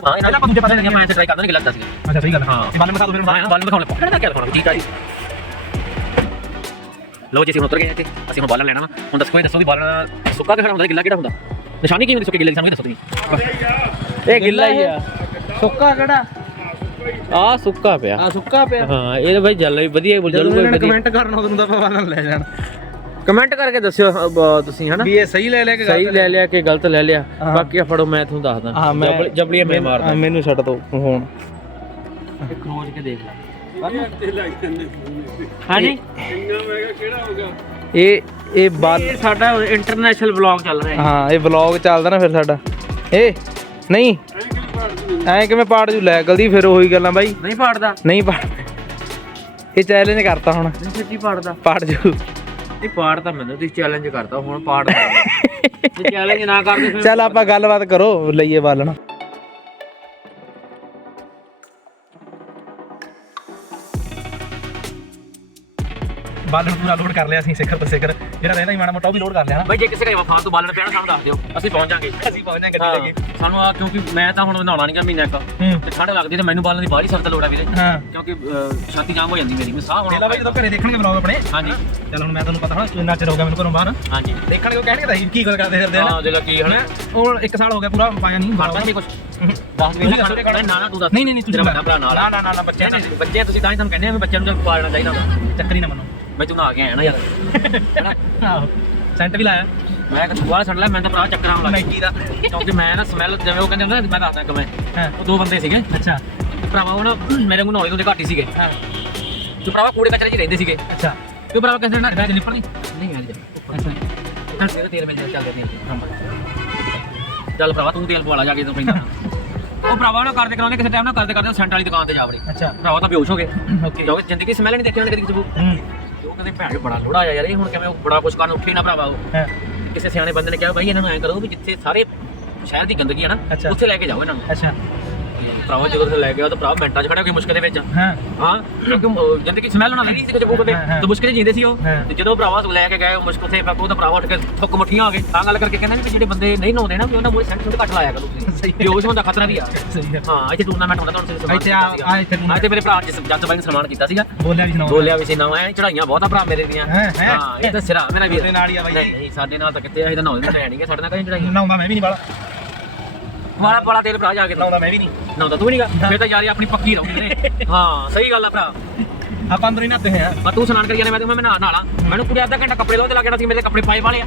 [SPEAKER 2] ਹਾਂ ਇਹਨਾਂ ਨੂੰ ਪਤਾ ਨਹੀਂ ਮੈਂ ਟਰਾਈ ਕਰਦਾ ਨਹੀਂ ਲੱਗਦਾ ਸੀ
[SPEAKER 1] ਅੱਛਾ ਸਹੀ ਗੱਲ
[SPEAKER 2] ਹਾਂ।
[SPEAKER 1] ਇਹ ਬੰਦ ਮਸਾ ਦੋ
[SPEAKER 2] ਹਾਂ ਬਾਲ ਦਿਖਾਉਣਾ ਠੀਕ ਆ ਜੀ। ਲੋ ਜੀ ਅਸੀਂ ਹੁਣ ਉਤਰ ਗਏ ਇੱਥੇ। ਅਸੀਂ ਹੁਣ ਬਾਲਣ ਲੈਣਾ ਵਾ ਹੁਣ ਦੱਸੋ ਇਹ ਦੱਸੋ ਵੀ ਬਾਲਣ ਸੁੱਕਾ ਕਿਹੜਾ ਹੁੰਦਾ ਤੇ ਗਿੱਲਾ ਕਿਹੜਾ ਹੁੰਦਾ? ਨਿਸ਼ਾਨੀ ਕੀ ਹੁੰਦੀ ਸੁੱਕੇ ਗਿੱਲੇ ਦੀ ਸਾਨੂੰ ਇਹ ਦੱਸੋ ਤੁਸੀਂ। ਇਹ ਗਿੱਲਾ ਹੀ ਆ।
[SPEAKER 1] ਸੁੱਕਾ ਕਿਹੜਾ?
[SPEAKER 2] ਆ ਸੁੱਕਾ ਪਿਆ।
[SPEAKER 1] ਆ ਸੁੱਕਾ ਪਿਆ।
[SPEAKER 2] ਹਾਂ ਇਹ ਤਾਂ ਬਾਈ ਜਲ ਵੀ ਵਧੀਆ
[SPEAKER 1] ਇਹਨਾਂ ਨੇ
[SPEAKER 2] ਵਧੀਆ।
[SPEAKER 1] ਕਮੈਂਟ ਕਰਨਾ ਉਦੋਂ ਤਾਂ ਪਵਾ ਨਾਲ ਲੈ ਜਾਣ।
[SPEAKER 2] ਕਮੈਂਟ ਕਰਕੇ ਦੱਸਿਓ ਤੁਸੀਂ ਹਨਾ?
[SPEAKER 1] ਵੀ ਇਹ ਸਹੀ ਲੈ ਲੈ ਕੇ
[SPEAKER 2] ਸਹੀ ਲੈ ਲਿਆ? ਕਿ ਗਲਤ ਲੈ ਲਿਆ। ਬਾਕੀ ਆ ਫੜੋ ਮੈਂ ਤੁਹਾਨੂੰ ਦੱਸਦਾ। ਜਬਲੀਆਂ ਮੈਂ ਮਾਰਦਾ।
[SPEAKER 1] ਮੈਨੂੰ ਛੱਡ ਦੋ ਹੁਣ।
[SPEAKER 2] ਖਰੋਜ ਕੇ ਦੇਖ ਲੈ। ਹਾਂਜੀ।
[SPEAKER 1] ਇਹ ਇਹ ਬਾਲ
[SPEAKER 2] ਇਹ ਸਾਡਾ ਇੰਟਰਨੈਸ਼ਨਲ ਵਲੌਗ ਚੱਲ ਰਿਹਾ ਹੈ।
[SPEAKER 1] ਹਾਂ ਇਹ ਵਲੌਗ ਚੱਲਦਾ ਨਾ ਫਿਰ ਸਾਡਾ। ਇਹ ਨਹੀਂ। ਐ ਕਿਵੇਂ ਪਾੜ ਜੂ ਲੈ ਗਲਦੀ ਫਿਰ ਉਹੀ ਗੱਲਾਂ ਬਾਈ।
[SPEAKER 2] ਨਹੀਂ ਪਾੜਦਾ।
[SPEAKER 1] ਨਹੀਂ ਪਾੜ ਇਹ ਚੈਲੰਜ ਕਰਤਾ ਹੁਣ।
[SPEAKER 2] ਨਹੀਂ ਸੱਚੀ ਪਾੜਦਾ?
[SPEAKER 1] ਪਾੜ ਜੂ।
[SPEAKER 2] ਨਹੀਂ ਪਾੜਦਾ ਮੈਨੂੰ ਤੁਸੀਂ ਚੈਲੰਜ ਕਰਤਾ ਹੁਣ ਪਾੜਦਾ। ਜੇ ਚੈਲੰਜ ਨਾ ਕਰਦੇ ਫਿਰ
[SPEAKER 1] ਚੱਲ ਆਪਾਂ ਗੱਲਬਾਤ ਕਰੋ ਲਈਏ ਬਾਲਣ। ਬਾਲਣ ਪੂਰਾ ਲੋਡ ਕਰ ਲਿਆ ਅਸੀਂ ਸਿਖਰ ਤੋਂ ਸਿਖਰ। ਜਿਹੜਾ ਰਹਿੰਦਾ ਹੀ ਮਾੜਾ ਮੋਟਾ ਉਹ ਵੀ ਲੋਡ ਕਰ ਲਿਆ ਨਾ।
[SPEAKER 2] ਬਈ ਜੇ ਕਿਸੇ ਦਾ ਵਫਾਤ ਤੋਂ ਬਾਲਣ ਨਾ ਸਾਨੂੰ ਦੱਸ ਦਿਓ। ਅਸੀਂ ਪਹੁੰਚ ਜਾਾਂਗੇ।
[SPEAKER 1] ਅਸੀਂ ਪਹੁੰਚ ਜਾਾਂਗੇ
[SPEAKER 2] ਹਾਂ ਸਾਨੂੰ ਆ ਕਿਉਂਕਿ ਮੈਂ ਤਾਂ ਹੁਣ ਨਹਾਉਣਾ ਨਹੀਂਗਾ ਮਹੀਨਾ ਇੱਕ ਤੇ ਠੰਡ ਲੱਗਦੀ ਤੇ ਮੈਨੂੰ ਬਾਲਣ ਦੀ ਬਾਹਲੀ ਸਖਤ ਲੋੜ ਆ ਵੀਰੇ। ਕਿਉਂਕਿ ਛਾਤੀ ਜਾਮ ਹੋ ਜਾਂਦੀ ਮੇਰੀ ਮੈਂ ਸਾਹ ਹੋਣਾ
[SPEAKER 1] ਬਾਈ ਜਦੋਂ ਘਰੇ ਦੇਖਣਗੇ ਵਲੌਗ ਆਪਣੇ।
[SPEAKER 2] ਹਾਂਜੀ।
[SPEAKER 1] ਚੱਲ ਹੁਣ ਮੈਂ ਤੁਹਾਨੂੰ ਪਤਾ ਹੋਣਾ ਕਿੰਨਾ ਚਿਰ ਹੋ ਗਿਆ ਮੈਨੂੰ ਘਰੋਂ ਬਾਹਰ।
[SPEAKER 2] ਹਾਂਜੀ।
[SPEAKER 1] ਦੇਖਣਗੇ ਉਹ ਕਹਿਣਗੇ ਤਾਂ ਕੀ ਗੱਲ ਕਰਦੇ ਫਿਰਦੇ ਆ
[SPEAKER 2] ਹਾਂ ਜਿਹੜਾ ਕੀ ਹਨਾ
[SPEAKER 1] ਉਹ ਇੱਕ ਸਾਲ ਹੋ ਗਿਆ ਪੂਰਾ ਪਾਇਆ ਨਹੀਂ
[SPEAKER 2] ਕਰਦਾ ਨਹੀਂ ਕੁਝ ਦੱਸ ਨਾ ਨਾ ਤੂੰ
[SPEAKER 1] ਨਹੀਂ ਨਹੀਂ ਨਹੀਂ
[SPEAKER 2] ਤੇਰਾ ਵੱਡਾ ਭਰਾ ਨਾਲ।
[SPEAKER 1] ਨਾ ਨਾ ਨਾ ਬੱਚੇ
[SPEAKER 2] ਬੱਚੇ ਤੁਸੀਂ ਤਾਂ ਹੀ ਤੁਹਾਨੂੰ ਕਹਿੰਦੇ ਆ ਵੀ ਬੱਚਿਆਂ ਨੂੰ ਪਾਲਣਾ ਚਾਹੀਦਾ ਹੁੰਦਾ।
[SPEAKER 1] ਚੱਕਰੀ ਨਾ ਮੰਨੋ
[SPEAKER 2] ਮੈਂ ਤੂੰ ਨਾ ਕੇ ਆਇਆ ਨਾ ਯਾਰ। ਹੈਨਾ
[SPEAKER 1] ਸੈਂਟ ਵੀ ਲਾਇਆ।
[SPEAKER 2] ਮੈਂ ਕਿ ਦੁਬਾਰਾ ਛੱਡ ਲਿਆ ਮੈਂ ਤਾਂ ਭਰਾ ਚੱਕਰਾਂ ਆਉਣ ਲੱਗ
[SPEAKER 1] ਮੈਗੀ ਦਾ।
[SPEAKER 2] ਕਿਉਂਕਿ ਮੈਂ ਨਾ ਸਮੈਲ ਜਿਵੇਂ ਉਹ ਕਹਿੰਦੇ ਹੁੰਦੇ ਨਾ ਮੈਂ ਦੱਸਦਾ ਕਿਵੇਂ ਉਹ ਦੋ ਬੰਦੇ ਸੀਗੇ।
[SPEAKER 1] ਅੱਛਾ।
[SPEAKER 2] ਭਰਾਵਾ ਉਹ ਨਾ ਮੇਰੇ ਨੂੰ ਨੌਲੇਜ ਉਹਦੇ ਘੱਟ ਹੀ ਸੀਗੇ।
[SPEAKER 1] ਹਾਂ।
[SPEAKER 2] ਤੇ ਭਰਾਵਾ ਕੂੜੇ ਕਚਰੇ 'ਚ ਰਹਿੰਦੇ ਸੀਗੇ।
[SPEAKER 1] ਅੱਛਾ।
[SPEAKER 2] ਤੇ ਭਰਾਵਾ ਕਿਸੇ ਨਾਲ ਰਾਜ ਨਿਪਰ ਨਹੀਂ। ਨਹੀਂ ਮੈਂ ਚੱਲ ਤੇਲ ਤੇਲ ਮਿਲ ਜਾ ਚੱਲ ਤੇਲ ਚੱਲ ਭਰਾਵਾ ਤੂੰ ਤੇਲ ਪਵਾ ਲਾ ਜਾ ਕੇ ਤੂੰ ਪੈਂਦਾ ਉਹ ਭਰਾਵਾ ਨਾ ਕਰਦੇ ਕਰਾਉਂਦੇ ਕਿਸੇ ਟਾਈਮ ਨਾ ਕਰਦੇ ਕਰਦੇ ਸੈਂਟ ਵਾਲੀ ਦੁਕਾਨ ਤੇ ਜਾ ਵੜੀ।
[SPEAKER 1] ਅੱਛਾ।
[SPEAKER 2] ਭਰਾਵਾ ਤਾਂ ਬੇਹੋਸ਼ ਹੋ ਗਏ।
[SPEAKER 1] ਓਕੇ
[SPEAKER 2] ਕਿਉਂਕਿ ਜ਼ਿੰਦਗੀ ਸਮੈਲ ਨਹੀਂ ਦੇਖੀ ਉਹਨੇ ਕਦੀ ਕਿਸੇ ਨੂੰ। ਕਹਿੰਦੇ ਭੈਣ ਬੜਾ ਲੋੜਾ ਆਇਆ ਯਾਰ ਇਹ ਹੁਣ ਕਿਵੇਂ ਉਹ ਬੜਾ ਕੁਛ ਕਰਨ ਉੱਠੇ ਨਾ ਭਰਾਵਾ ਉਹ।
[SPEAKER 1] ਹਾਂ।
[SPEAKER 2] ਕਿਸੇ ਸਿਆਣੇ ਬੰਦੇ ਨੇ ਕਿਹਾ ਬਾਈ ਇਹਨਾਂ ਨੂੰ ਐਂ ਕਰੋ ਵੀ ਜਿੱਥੇ ਸਾਰੇ ਸ਼ਹਿਰ ਦੀ ਗੰਦਗੀ ਹੈ ਨਾ
[SPEAKER 1] ਅੱਛਾ।
[SPEAKER 2] ਉੱਥੇ ਲੈ ਕੇ ਜਾਓ ਇਹਨਾਂ ਨੂੰ।
[SPEAKER 1] ਅੱਛਾ।
[SPEAKER 2] ਭਰਾਵਾ ਜਦੋਂ ਉੱਥੇ ਲੈ ਗਿਆ ਤਾਂ ਭਰਾ ਮਿੰਟਾਂ 'ਚ ਖੜਾ ਕੋਈ ਮੁਸ਼ਕਲ ਦੇ ਵਿੱਚ
[SPEAKER 1] ਹਾਂ।
[SPEAKER 2] ਹਾਂ ਕਿਉਂਕਿ ਉਹ ਜ਼ਿੰਦਗੀ ਸਮੈਲ ਉਹਨਾਂ ਨਹੀਂ ਸੀ ਬੋਲਦੇ
[SPEAKER 1] ਹਾਂ, ਹਾਂ।
[SPEAKER 2] ਤਾਂ ਮੁਸ਼ਕਲ 'ਚ ਜੀਂਦੇ ਸੀ ਉਹ।
[SPEAKER 1] ਹਾਂ।
[SPEAKER 2] ਤੇ ਜਦੋਂ ਭਰਾਵਾ ਲੈ ਕੇ ਗਏ ਉਹ ਮੁਸ਼ਕਲ ਤੇ ਫਿਰ ਉਹ ਤਾਂ ਭਰਾਵਾ ਉੱਠ ਕੇ ਥੁੱਕ ਮੁੱਠੀਆਂ ਆ ਗਏ। ਤਾਂ ਗੱਲ ਕਰਕੇ ਕਹਿੰਦਾ ਵੀ ਜਿਹੜੇ ਬੰਦੇ ਨਹੀਂ ਨਹਾਉਂਦੇ ਨਾ ਵੀ ਉਹਨਾਂ ਮੂਹਰੇ ਸੈਂਟ ਸੁੱਟ ਘੱਟ ਲਾਇਆ ਕਰੋ
[SPEAKER 1] ਸਹੀ
[SPEAKER 2] ਤੁਸੀਂ
[SPEAKER 1] ਹੈ।
[SPEAKER 2] ਬੇਹੋਸ਼ ਹੋਣ ਦਾ ਖਤਰਾ ਵੀ ਆ।
[SPEAKER 1] ਸਹੀ ਹੈ।
[SPEAKER 2] ਹਾਂ ਇੱਥੇ ਟੂਰਨਾਮੈਂਟ ਹੁੰਦਾ ਤੁਹਾਨੂੰ ਸਨਮਾਨ
[SPEAKER 1] ਇੱਥੇ ਆ-
[SPEAKER 2] ਕੀਤਾ ਸੀਗਾ।
[SPEAKER 1] ਆ ਇੱਥੇ tournament-
[SPEAKER 2] ਇੱਥੇ ਮੇਰੇ ਭਰਾ ਜਿਸ ਜੱਜ ਬਾਈ ਨੂੰ ਸਨਮਾਨ ਕੀਤਾ ਸੀਗਾ।
[SPEAKER 1] ਬੋਲਿਆ ਵੀ ਸੁਣਾਓ
[SPEAKER 2] ਬੋਲਿਆ ਵੀ ਸੀ ਨਾ ਐ ਚੜਾਈਆਂ ਬਹੁਤ ਆ ਭਰਾ ਮੇਰੇ ਦੀਆਂ।
[SPEAKER 1] ਹੈਂ, ਹੈਂ।
[SPEAKER 2] ਹਾਂ ਇਹ ਤਾਂ ਸਿਰਾ ਮੇਰਾ ਵੀਰ
[SPEAKER 1] ਤੁਹਾਡੇ ਨਾਲ ਹੀ ਆ ਬਾਈ।
[SPEAKER 2] ਨਹੀਂ ਨਹੀਂ ਸਾਡੇ ਨਾਲ ਤਾਂ ਕਿਤੇ ਤਾਂ ਨਹੀਂ ਸਾਡੇ ਨਾਲ ਚੜਾਈਆਂ
[SPEAKER 1] ਨਾਉਂਦਾ ਮੈਂ ਵੀ ਨਹੀਂ ਬਾਲਾ
[SPEAKER 2] ਵਾਲਾ ਵਾਲਾ ਤੇਲ ਭਰਾ ਜਾ ਕੇ
[SPEAKER 1] ਨਾਉਂਦਾ ਮੈਂ ਵੀ ਨਹੀਂ।
[SPEAKER 2] ਨਹਾਉਂਦਾ ਤੂੰ ਵੀ ਨਹੀਂਗਾ ਫੇਰ ਤਾਂ ਯਾਰੀ ਆਪਣੀ ਪੱਕੀ ਰਹੂਗੀ ਨੇ ਹਾਂ ਸਹੀ ਗੱਲ ਆ ਭਰਾ।
[SPEAKER 1] ਆਪਾਂ ਅੰਦਰ ਹੀ ਨਹਾਤੇ ਆ।
[SPEAKER 2] ਮੈਂ ਤੂੰ ਸਨਾਨ ਕਰੀ ਜਾਣੇ ਮੈਂ ਤੇ ਮੈਂ ਨਹਾ ਨਾਲਾ ਮੈਨੂੰ ਪੂਰੇ ਅੱਧਾ ਘੰਟਾ ਕੱਪੜੇ ਲਾਉਂਦੇ ਲੱਗਣਾ ਸੀ ਮੇਰੇ ਕੱਪੜੇ ਪਾਏ ਵਾਲੇ ਆ।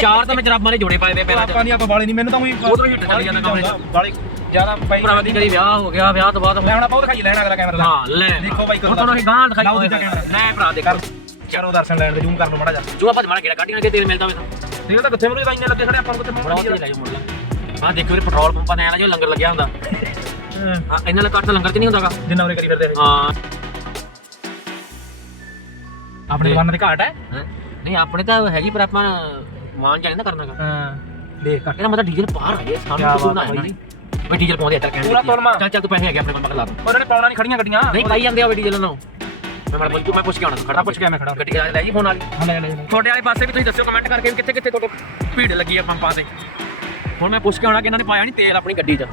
[SPEAKER 2] ਚਾਰ ਤਾਂ ਮੈਂ ਜਰਾਬਾਂ ਦੇ ਜੋੜੇ ਪਾਏ ਵੇ 'ਚ
[SPEAKER 1] ਆਪਾਂ ਨਹੀਂ ਆਪਾਂ ਬਾਲੇ ਨਹੀਂ ਮੈਨੂੰ ਤਾਂ ਉਹੀ
[SPEAKER 2] ਉਧਰੋਂ ਹੀ ਹਿੱਟ ਚੱਲੀ ਜਾਂਦਾ ਕਮਰੇ
[SPEAKER 1] ਬਾਲੇ ਜ਼ਿਆਦਾ ਪਈ
[SPEAKER 2] ਭਰਾਵਾ ਦੀ ਕਰੀ ਵਿਆਹ ਹੋ ਗਿਆ ਵਿਆਹ ਤੋਂ ਬਾਅਦ
[SPEAKER 1] ਲੈ ਹੁਣ ਆਪਾਂ ਉਹ ਦਿਖਾਈ ਲੈਣਾ ਅਗਲਾ ਕੈਮਰਾ
[SPEAKER 2] ਹਾਂ ਲੈ
[SPEAKER 1] ਦੇਖੋ ਕਰੋ
[SPEAKER 2] ਹੁਣ ਤੁਹਾਨੂੰ ਅਸੀਂ ਗਾਂ ਦਿਖਾਈ
[SPEAKER 1] ਲਾਓ ਦੂਜਾ ਕੈਮਰਾ।
[SPEAKER 2] ਲੈ ਭਰਾ ਦੇਖ।
[SPEAKER 1] ਕਰ ਚਲੋ ਦਰਸ਼ਨ ਲੈਣ ਦੇ ਜ਼ੂਮ ਕਰ ਲਓ ਮਾੜਾ ਜਿਹਾ।
[SPEAKER 2] ਜੋ ਆਪਾਂ ਜਮਾਣਾ ਕਿਹੜਾ ਕੱਢੀਆਂ ਕਿ ਤੇਲ ਮਿਲਦਾ ਵੇ ਤਾਂ
[SPEAKER 1] ਹੈ ਤਾਂ ਕਿੱਥੇ ਤਾਂ ਇੰਨੇ ਲੱਗੇ ਖੜੇ ਆਪਾਂ ਨੂੰ ਕਿੱਥੇ
[SPEAKER 2] ਬੜਾ ਜਾ ਮੁੜ ਲਾ ਆ ਦੇਖੋ ਵੀਰੇ ਪੈਟਰੋਲ ਪੰਪਾਂ ਦੇ ਆਲਾ ਜੋ ਲੰਗਰ ਲੱਗਿਆ ਹੁੰਦਾ।
[SPEAKER 1] ਹਾਂ।
[SPEAKER 2] ਇਹਨਾਂ ਦਾ ਕੱਟ ਤਾਂ ਲੰਗਰ 'ਚ ਨਹੀਂ ਹੁੰਦਾਗਾ।
[SPEAKER 1] ਜਿੰਨਾ ਉਰੇ ਕਰੀ ਫਿਰਦੇ ਆ।
[SPEAKER 2] ਹਾਂ।
[SPEAKER 1] ਆਪਣੇ ਦੁਕਾਨਾਂ ਤੇ ਘਾਟ ਹੈ?
[SPEAKER 2] ਹੈਂ? ਨਹੀਂ ਆਪਣੇ ਤਾਂ ਹੈਗੀ ਪਰ ਆਪਾਂ ਮਾਨ ਜਾਣੇ ਨਾ ਕਰਨਾਗਾ।
[SPEAKER 1] ਹਾਂ। ਦੇਖ ਘੱਟ।
[SPEAKER 2] ਇਹਦਾ ਮਤਲਬ ਡੀਜ਼ਲ ਬਾਹਰ ਆ ਗਿਆ
[SPEAKER 1] ਕਿਆ
[SPEAKER 2] ਸਾਨੂੰ
[SPEAKER 1] ਬਾਤ
[SPEAKER 2] ਨਾ
[SPEAKER 1] ਹੈ ਬਾਈ।
[SPEAKER 2] ਬਈ ਡੀਜ਼ਲ ਪਾਉਂਦੇ ਇੱਧਰ ਕਹਿੰਦੇ
[SPEAKER 1] ਪੂਰਾ ਤੋਲਮਾ।
[SPEAKER 2] ਚੱਲ ਚੱਲ ਤੂੰ ਪੈਸੇ ਹੈਗੇ ਆਪਣੇ ਕੋਲ ਮਗਰ ਲਾ ਦੂੰ।
[SPEAKER 1] ਉਹਨਾਂ ਨੇ ਪਾਉਣਾ ਨਹੀਂ ਖੜੀਆਂ ਗੱਡੀਆਂ।
[SPEAKER 2] ਨਹੀਂ ਪਾਈ ਜਾਂਦੇ ਆ ਬਈ ਡੀਜ਼ਲ ਨੂੰ ਮੈਂ ਮੜ ਪੁੱਛ ਮੈਂ ਪੁੱਛ ਕੇ ਆਉਣਾ ਤੂੰ ਖੜਾ
[SPEAKER 1] ਪੁੱਛ ਕੇ ਮੈਂ ਖੜਾ।
[SPEAKER 2] ਗੱਡੀ ਕਰਾ ਲੈ ਜੀ ਫੋਨ ਆ ਗਈ।
[SPEAKER 1] ਹਾਂ ਲੈ ਲੈ ਲੈ।
[SPEAKER 2] ਤੁਹਾਡੇ ਵਾਲੇ ਪਾਸੇ ਵੀ ਤੁਸੀਂ ਦੱਸਿਓ ਕਮੈਂਟ ਕਰਕੇ ਵੀ ਕਿੱਥੇ ਕਿੱਥੇ ਤੁਹਾਡੇ ਭੀੜ ਲੱਗੀ ਆ ਪੰਪਾਂ ਤੇ। ਹੁਣ ਮੈਂ ਪੁੱਛ ਕੇ ਆਉਣਾ ਕਿ ਇਹਨਾਂ ਨੇ ਪਾਇਆ ਨਹੀਂ ਤੇਲ ਆਪਣੀ ਗੱਡੀ 'ਚ।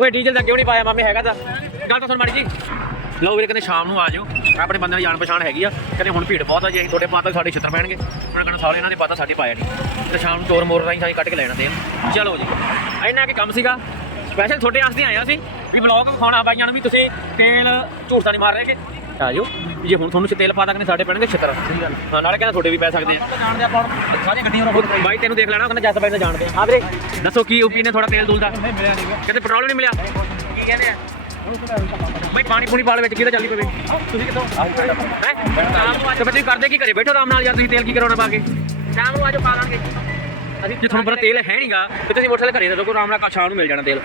[SPEAKER 2] ਓਏ ਡੀਜ਼ਲ ਦਾ ਕਿਉਂ ਨਹੀਂ ਪਾਇਆ ਮਾਮੇ, ਹੈਗਾ ਤਾਂ। ਗੱਲ ਤਾਂ ਸੁਣ ਮਾੜੀ ਜੀ। ਲਓ ਵੀਰੇ, ਕਹਿੰਦੇ ਸ਼ਾਮ ਨੂੰ ਆ ਜਾਓ। ਆਪਣੇ ਬੰਦੇ ਦੀ ਜਾਣ ਪਛਾਣ ਹੈਗੀ ਆ। ਕਹਿੰਦੇ ਹੁਣ ਭੀੜ ਬਹੁਤ ਆ ਜੀ, ਅਸੀਂ ਤੁਹਾਡੇ ਪਾਤਾ ਸਾਡੇ ਛਿੱਤਰ ਪੈਣਗੇ। ਉਹਨਾਂ ਕਹਿੰਦਾ ਸਾਰੇ ਇਹਨਾਂ ਦੇ ਪਾਤਾ ਸਾਡੀ ਪਾਇਆ ਨਹੀਂ। ਤੇ ਸ਼ਾਮ ਨੂੰ ਚੋਰ ਮੋਰ ਰਾਹੀਂ ਸਾਈ ਕੱਢ ਕੇ ਲੈਣਾ ਤੇ ਚਲੋ ਜੀ। ਇੰਨਾ ਕੀ ਕੰਮ ਸੀਗਾ? ਸਪੈਸ਼ਲ ਤੁਹਾਡੇ ਵਾਸਤੇ ਆਇਆ ਸੀ ਵੀ ਬਲੌਗ ਵਿਖਾਉਣਾ ਬਾਈਆਂ ਨੂੰ ਵੀ ਤੁਸੀਂ ਤੇਲ ਝੂਠਾ ਨਹੀਂ ਮਾਰ ਰਹੇਗੇ ਆ ਜਾਓ ਜੇ ਹੁਣ ਤੁਹਾਨੂੰ ਤੇਲ ਪਾ ਦਾਂਗੇ ਸਾਡੇ ਪੈਣਗੇ ਛਿੱਤਰ ਹਾਂ ਨਾਲੇ ਕਹਿੰਦਾ ਤੁਹਾਡੇ ਵੀ ਪੈ ਸਕਦੇ ਆ।
[SPEAKER 1] ਆਪਾਂ ਜਾਣਦੇ ਆਪਾਂ ਹੁਣ ਸਾਰੀਆਂ ਗੱਡੀਆਂ ਨੂੰ ਬਹੁਤ
[SPEAKER 2] ਬਾਈ ਤੈਨੂੰ ਦੇਖ ਲੈਣਾ ਕਹਿੰਦਾ ਜੱਸ ਬਾਈ ਨੇ ਜਾਣਦੇ ਆ ਵੀਰੇ। ਦੱਸੋ ਕੀ ਓਪੀ ਨੇ ਥੋੜਾ ਤੇਲ ਦੂਲ ਦਾ?
[SPEAKER 1] ਨਹੀਂ ਮਿਲਿਆ ਨਹੀਂ।
[SPEAKER 2] ਕਹਿੰਦੇ ਪੈਟਰੋਲ ਨਹੀਂ ਮਿਲਿਆ? ਕੀ ਕਹਿੰਦੇ ਆ? ਬਈ ਪਾਣੀ ਪੂਣੀ ਪਾਲ ਵਿੱਚ ਕਿਹਦਾ ਚੱਲੀ ਪਵੇ।
[SPEAKER 1] ਤੁਸੀਂ ਕਿੱਥੋਂ?
[SPEAKER 2] ਹੈ? ਅੱਜ ਬੱਚੇ ਕਰਦੇ ਕੀ ਘਰੇ ਬੈਠੋ ਆਰਾਮ ਨਾਲ ਯਾਰ ਤੁਸੀਂ ਤੇਲ ਕੀ ਕਰਾਉਣਾ ਪਾ ਕੇ? ਸ਼ਾਮ ਨੂੰ ਆਜੋ ਪਾ ਲਾਂਗੇ। ਜੇ ਤੁਹਾਨੂੰ ਪਤਾ ਤੇਲ ਹੈ ਨਹੀਂਗਾ ਤੇ ਤੁਸੀਂ ਮੋਟਰਸਾਈਕਲ ਘਰੇ ਦੇ ਆਰਾਮ ਨਾਲ ਸ਼ਾਮ ਨੂੰ ਮਿਲ ਜਾਣਾ ਤੇਲ।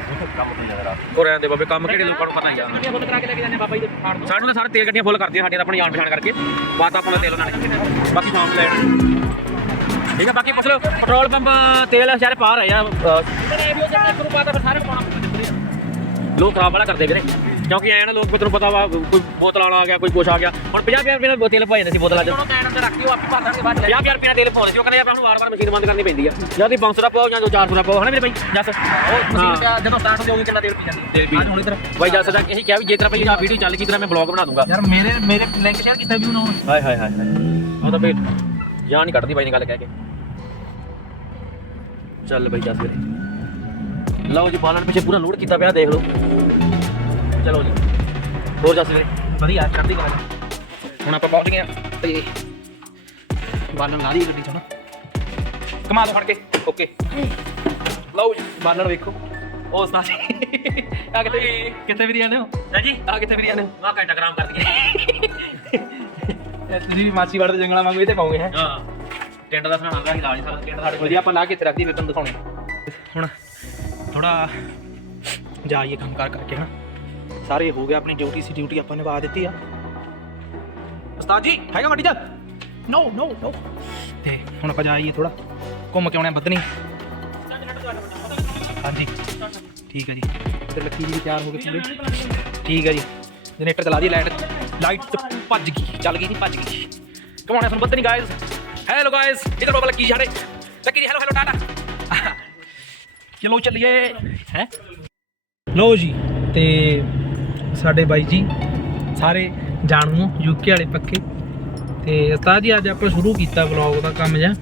[SPEAKER 2] ਹੋ ਰਹਿੰਦੇ ਬਾਬੇ ਕੰਮ ਕਿਹੜੇ ਲੋਕਾਂ ਨੂੰ ਪਤਾ ਹੀ ਆ ਫੁੱਲ ਕਰਾ ਕੇ ਲੈ ਕੇ ਜਾਂਦੇ ਬਾਬਾ ਜੀ ਸਾਨੂੰ ਤਾਂ। ਸਾਰੇ ਤੇਲ ਗੱਡੀਆਂ ਫੁੱਲ ਕਰਦੀਆਂ ਸਾਡੇ ਤਾਂ ਆਪਣੀ ਜਾਣ ਪਛਾਣ ਕਰਕੇ। ਬਾਤ ਆਪਣਾ ਤੇਲ ਉਹਨਾਂ ਨੇ ਬਾਕੀ ਸ਼ਾਮ ਨੂੰ ਲੈਣ ਠੀਕ ਹੈ ਬਾਕੀ ਲਓ ਪੈਟਰੋਲ ਪੰਪ ਤੇਲ ਸਾਰੇ ਪਾਰ ਹੈ ਯਾਰ ਲੋਕ ਖਰਾਬ ਵਾਲਾ ਕਰਦੇ ਵੀਰੇ। ਕਿਉਂਕਿ ਐ ਨਾ ਲੋਕ ਤੈਨੂੰ ਪਤਾ ਵਾ ਕੋਈ ਬੋਤਲ ਵਾਲਾ ਆ ਗਿਆ ਕੋਈ ਕੁਛ ਆ ਗਿਆ। ਹੁਣ 50 ਰੁਪਏ ਨਾਲ ਤੇਲ ਪਾਈ ਜਾਂਦੇ ਸੀ ਬੋਤਲਾਂ 'ਚ। ਉਹਨੂੰ ਕਹਿਣ ਅੰਦਰ ਰੱਖੀ ਉਹ ਆਪੀ ਭਰ ਦਾਂਗੇ ਬਾਅਦ 50 ਰੁਪਏ ਨਾਲ ਤੇਲ ਪਾਉਂਦੇ ਸੀ ਉਹ ਕਹਿੰਦੇ ਆਪਾਂ ਨੂੰ ਵਾਰ-ਵਾਰ ਮਸ਼ੀਨ ਬੰਦ ਕਰਨੀ ਪੈਂਦੀ ਆ। ਜਾਂ ਤੁਸੀਂ 500 ਦਾ ਪਾਓ ਜਾਂ 400 ਦਾ ਪਾਓ ਹਨਾ ਮੇਰੇ ਬਾਈ? ਜੱਸ?
[SPEAKER 1] ਉਹ ਮਸ਼ੀਨ ਤੇ ਜਦੋਂ ਸਟਾਰਟ ਹੋ ਜਾਊਗੀ ਕਿੰਨਾ ਤੇਲ ਪੀ ਜਾਂਦੀ
[SPEAKER 2] ਤੇਲ
[SPEAKER 1] ਹੁਣ ਇਧਰ।
[SPEAKER 2] ਬਾਈ ਜੱਸ ਦਾ ਇਹੀ ਕਿਹਾ ਵੀ ਜੇ ਤਰ੍ਹਾਂ ਪਹਿਲੀ ਆ ਵੀਡੀਓ ਚੱਲ ਗਈ ਤਰ੍ਹਾਂ ਮੈਂ ਬਲੌਗ ਬਣਾ ਦੂੰਗਾ।
[SPEAKER 1] ਯਾਰ ਮੇਰੇ ਮੇਰੇ ਲਿੰਕ ਸ਼ੇਅਰ ਕੀਤਾ ਵੀ ਉਹਨਾਂ।
[SPEAKER 2] ਹਾਏ ਹਾਏ ਹਾਏ ਉਹ ਤਾਂ ਫੇਰ ਜਾਨ ਨਹੀਂ ਕੱਢਦੀ ਬਾਈ ਨੇ ਗੱਲ ਕਹਿ ਕੇ। ਚੱਲ ਬਾਈ ਜੱਸ ਵੀਰੇ। ਲਓ ਜੀ ਬਾਲਣ ਪਿੱਛੇ ਪੂਰਾ ਲੋਡ ਕੀਤਾ ਪਿਆ ਦੇਖ ਲਓ। ਚਲੋ ਜੀ। ਹੋਰ ਜੱਸ ਵੀਰੇ।
[SPEAKER 1] ਵਧੀਆ ਚੜਦੀ ਕਲਾ
[SPEAKER 2] ਹੁਣ ਆਪਾਂ ਪਹੁੰਚ ਗਏ ਆ ਤੇ ਬਾਲਣ ਲਾ ਦੀ ਗੱਡੀ ਚੋਂ ਨਾ।
[SPEAKER 1] ਕਮਾ ਫੜ ਕੇ। ਓਕੇ। ਲਓ ਜੀ ਬਾਲਣ ਵੇਖੋ। ਉਹ ਜੀ। ਆ ਕਿੱਥੇ ਕਿੱਥੇ ਵੀ ਆਨੇ ਹੋ?
[SPEAKER 2] ਹੈ ਜੀ?
[SPEAKER 1] ਆ ਕਿੱਥੇ ਵੀ ਆਨੇ ਹੋ
[SPEAKER 2] ਵਾਹ ਘੰਟਾ ਗ੍ਰਾਮ ਕਰ ਦਈਏ
[SPEAKER 1] ਇਹ ਤੁਸੀਂ ਵੀ ਮਾਛੀ ਵੜ ਦੇ ਜੰਗਲਾਂ ਵਾਂਗੂ ਇਹ ਤੇ ਪਾਉਂਗੇ ਹੈ?
[SPEAKER 2] ਹਾਂ। ਟੈਂਟ ਦਾ ਸਰਾਣਾ ਦਾ ਹੀ ਲਾ ਨਹੀਂ ਸਕਦਾ ਟੈਂਟ ਸਾਡੇ ਕੋਲ
[SPEAKER 1] ਆਪਾਂ ਲਾ ਕੇ ਇੱਥੇ ਰੱਖ ਦਈਏ ਤੁਹਾਨੂੰ ਦਿਖਾਉਣੇ। ਹੁਣ ਥੋੜਾ ਜਾਈਏ ਕੰਮ ਕਾਰ ਕਰਕੇ ਹਨਾ ਸਾਰੇ ਹੋ ਗਿਆ ਆਪਣੀ ਡਿਊਟੀ ਸੀ ਡਿਊਟੀ ਆਪਾਂ ਨਿਭਾ ਦਿੱਤੀ ਆ। ਉਸਤਾਦ ਜੀ, ਹੈਗਾ ਗੱਡੀ ਚ ਨੋ ਨੋ ਨੋ ਤੇ ਹੁਣ ਆਪਾਂ ਜਾਈਏ ਥੋੜਾ ਘੁੰਮ ਕੇ ਆਉਣੇ ਬੱਦਨੀ ਹਾਂਜੀ। ਠੀਕ ਹੈ ਜੀ। ਤੇ ਲੱਕੀ ਜੀ ਤਿਆਰ ਹੋ ਗਏ ਪੂਰੇ ਠੀਕ ਹੈ ਜੀ। ਜਨਰੇਟਰ ਚਲਾ ਦੀ ਲਾਈਟ ਲਾਈਟ ਭੱਜ ਗਈ। ਚੱਲ ਗਈ ਨਹੀਂ ਭੱਜ ਗਈ। ਕਮਾਉਣੇ ਸਾਨੂੰ ਬੱਦਨੀ ਗਾਇਸ ਹੈਲੋ ਗਾਇਸ ਇਧਰ ਬਾਬਾ ਲੱਕੀ ਸਾਡੇ Lucky ji hello hello tata ਚਲੋ ਚੱਲੀਏ। ਹੈ? ਲੋ ਜੀ। ਤੇ ਸਾਡੇ ਬਾਈ ਜੀ ਸਾਰੇ ਜਾਣੂ ਯੂਕੇ ਵਾਲੇ ਪੱਕੇ। ਤੇ ਉਸਤਾਦ ਜੀ ਅੱਜ ਆਪਾਂ ਸ਼ੁਰੂ ਕੀਤਾ ਵਲੌਗ ਦਾ ਕੰਮ ਜਾਂ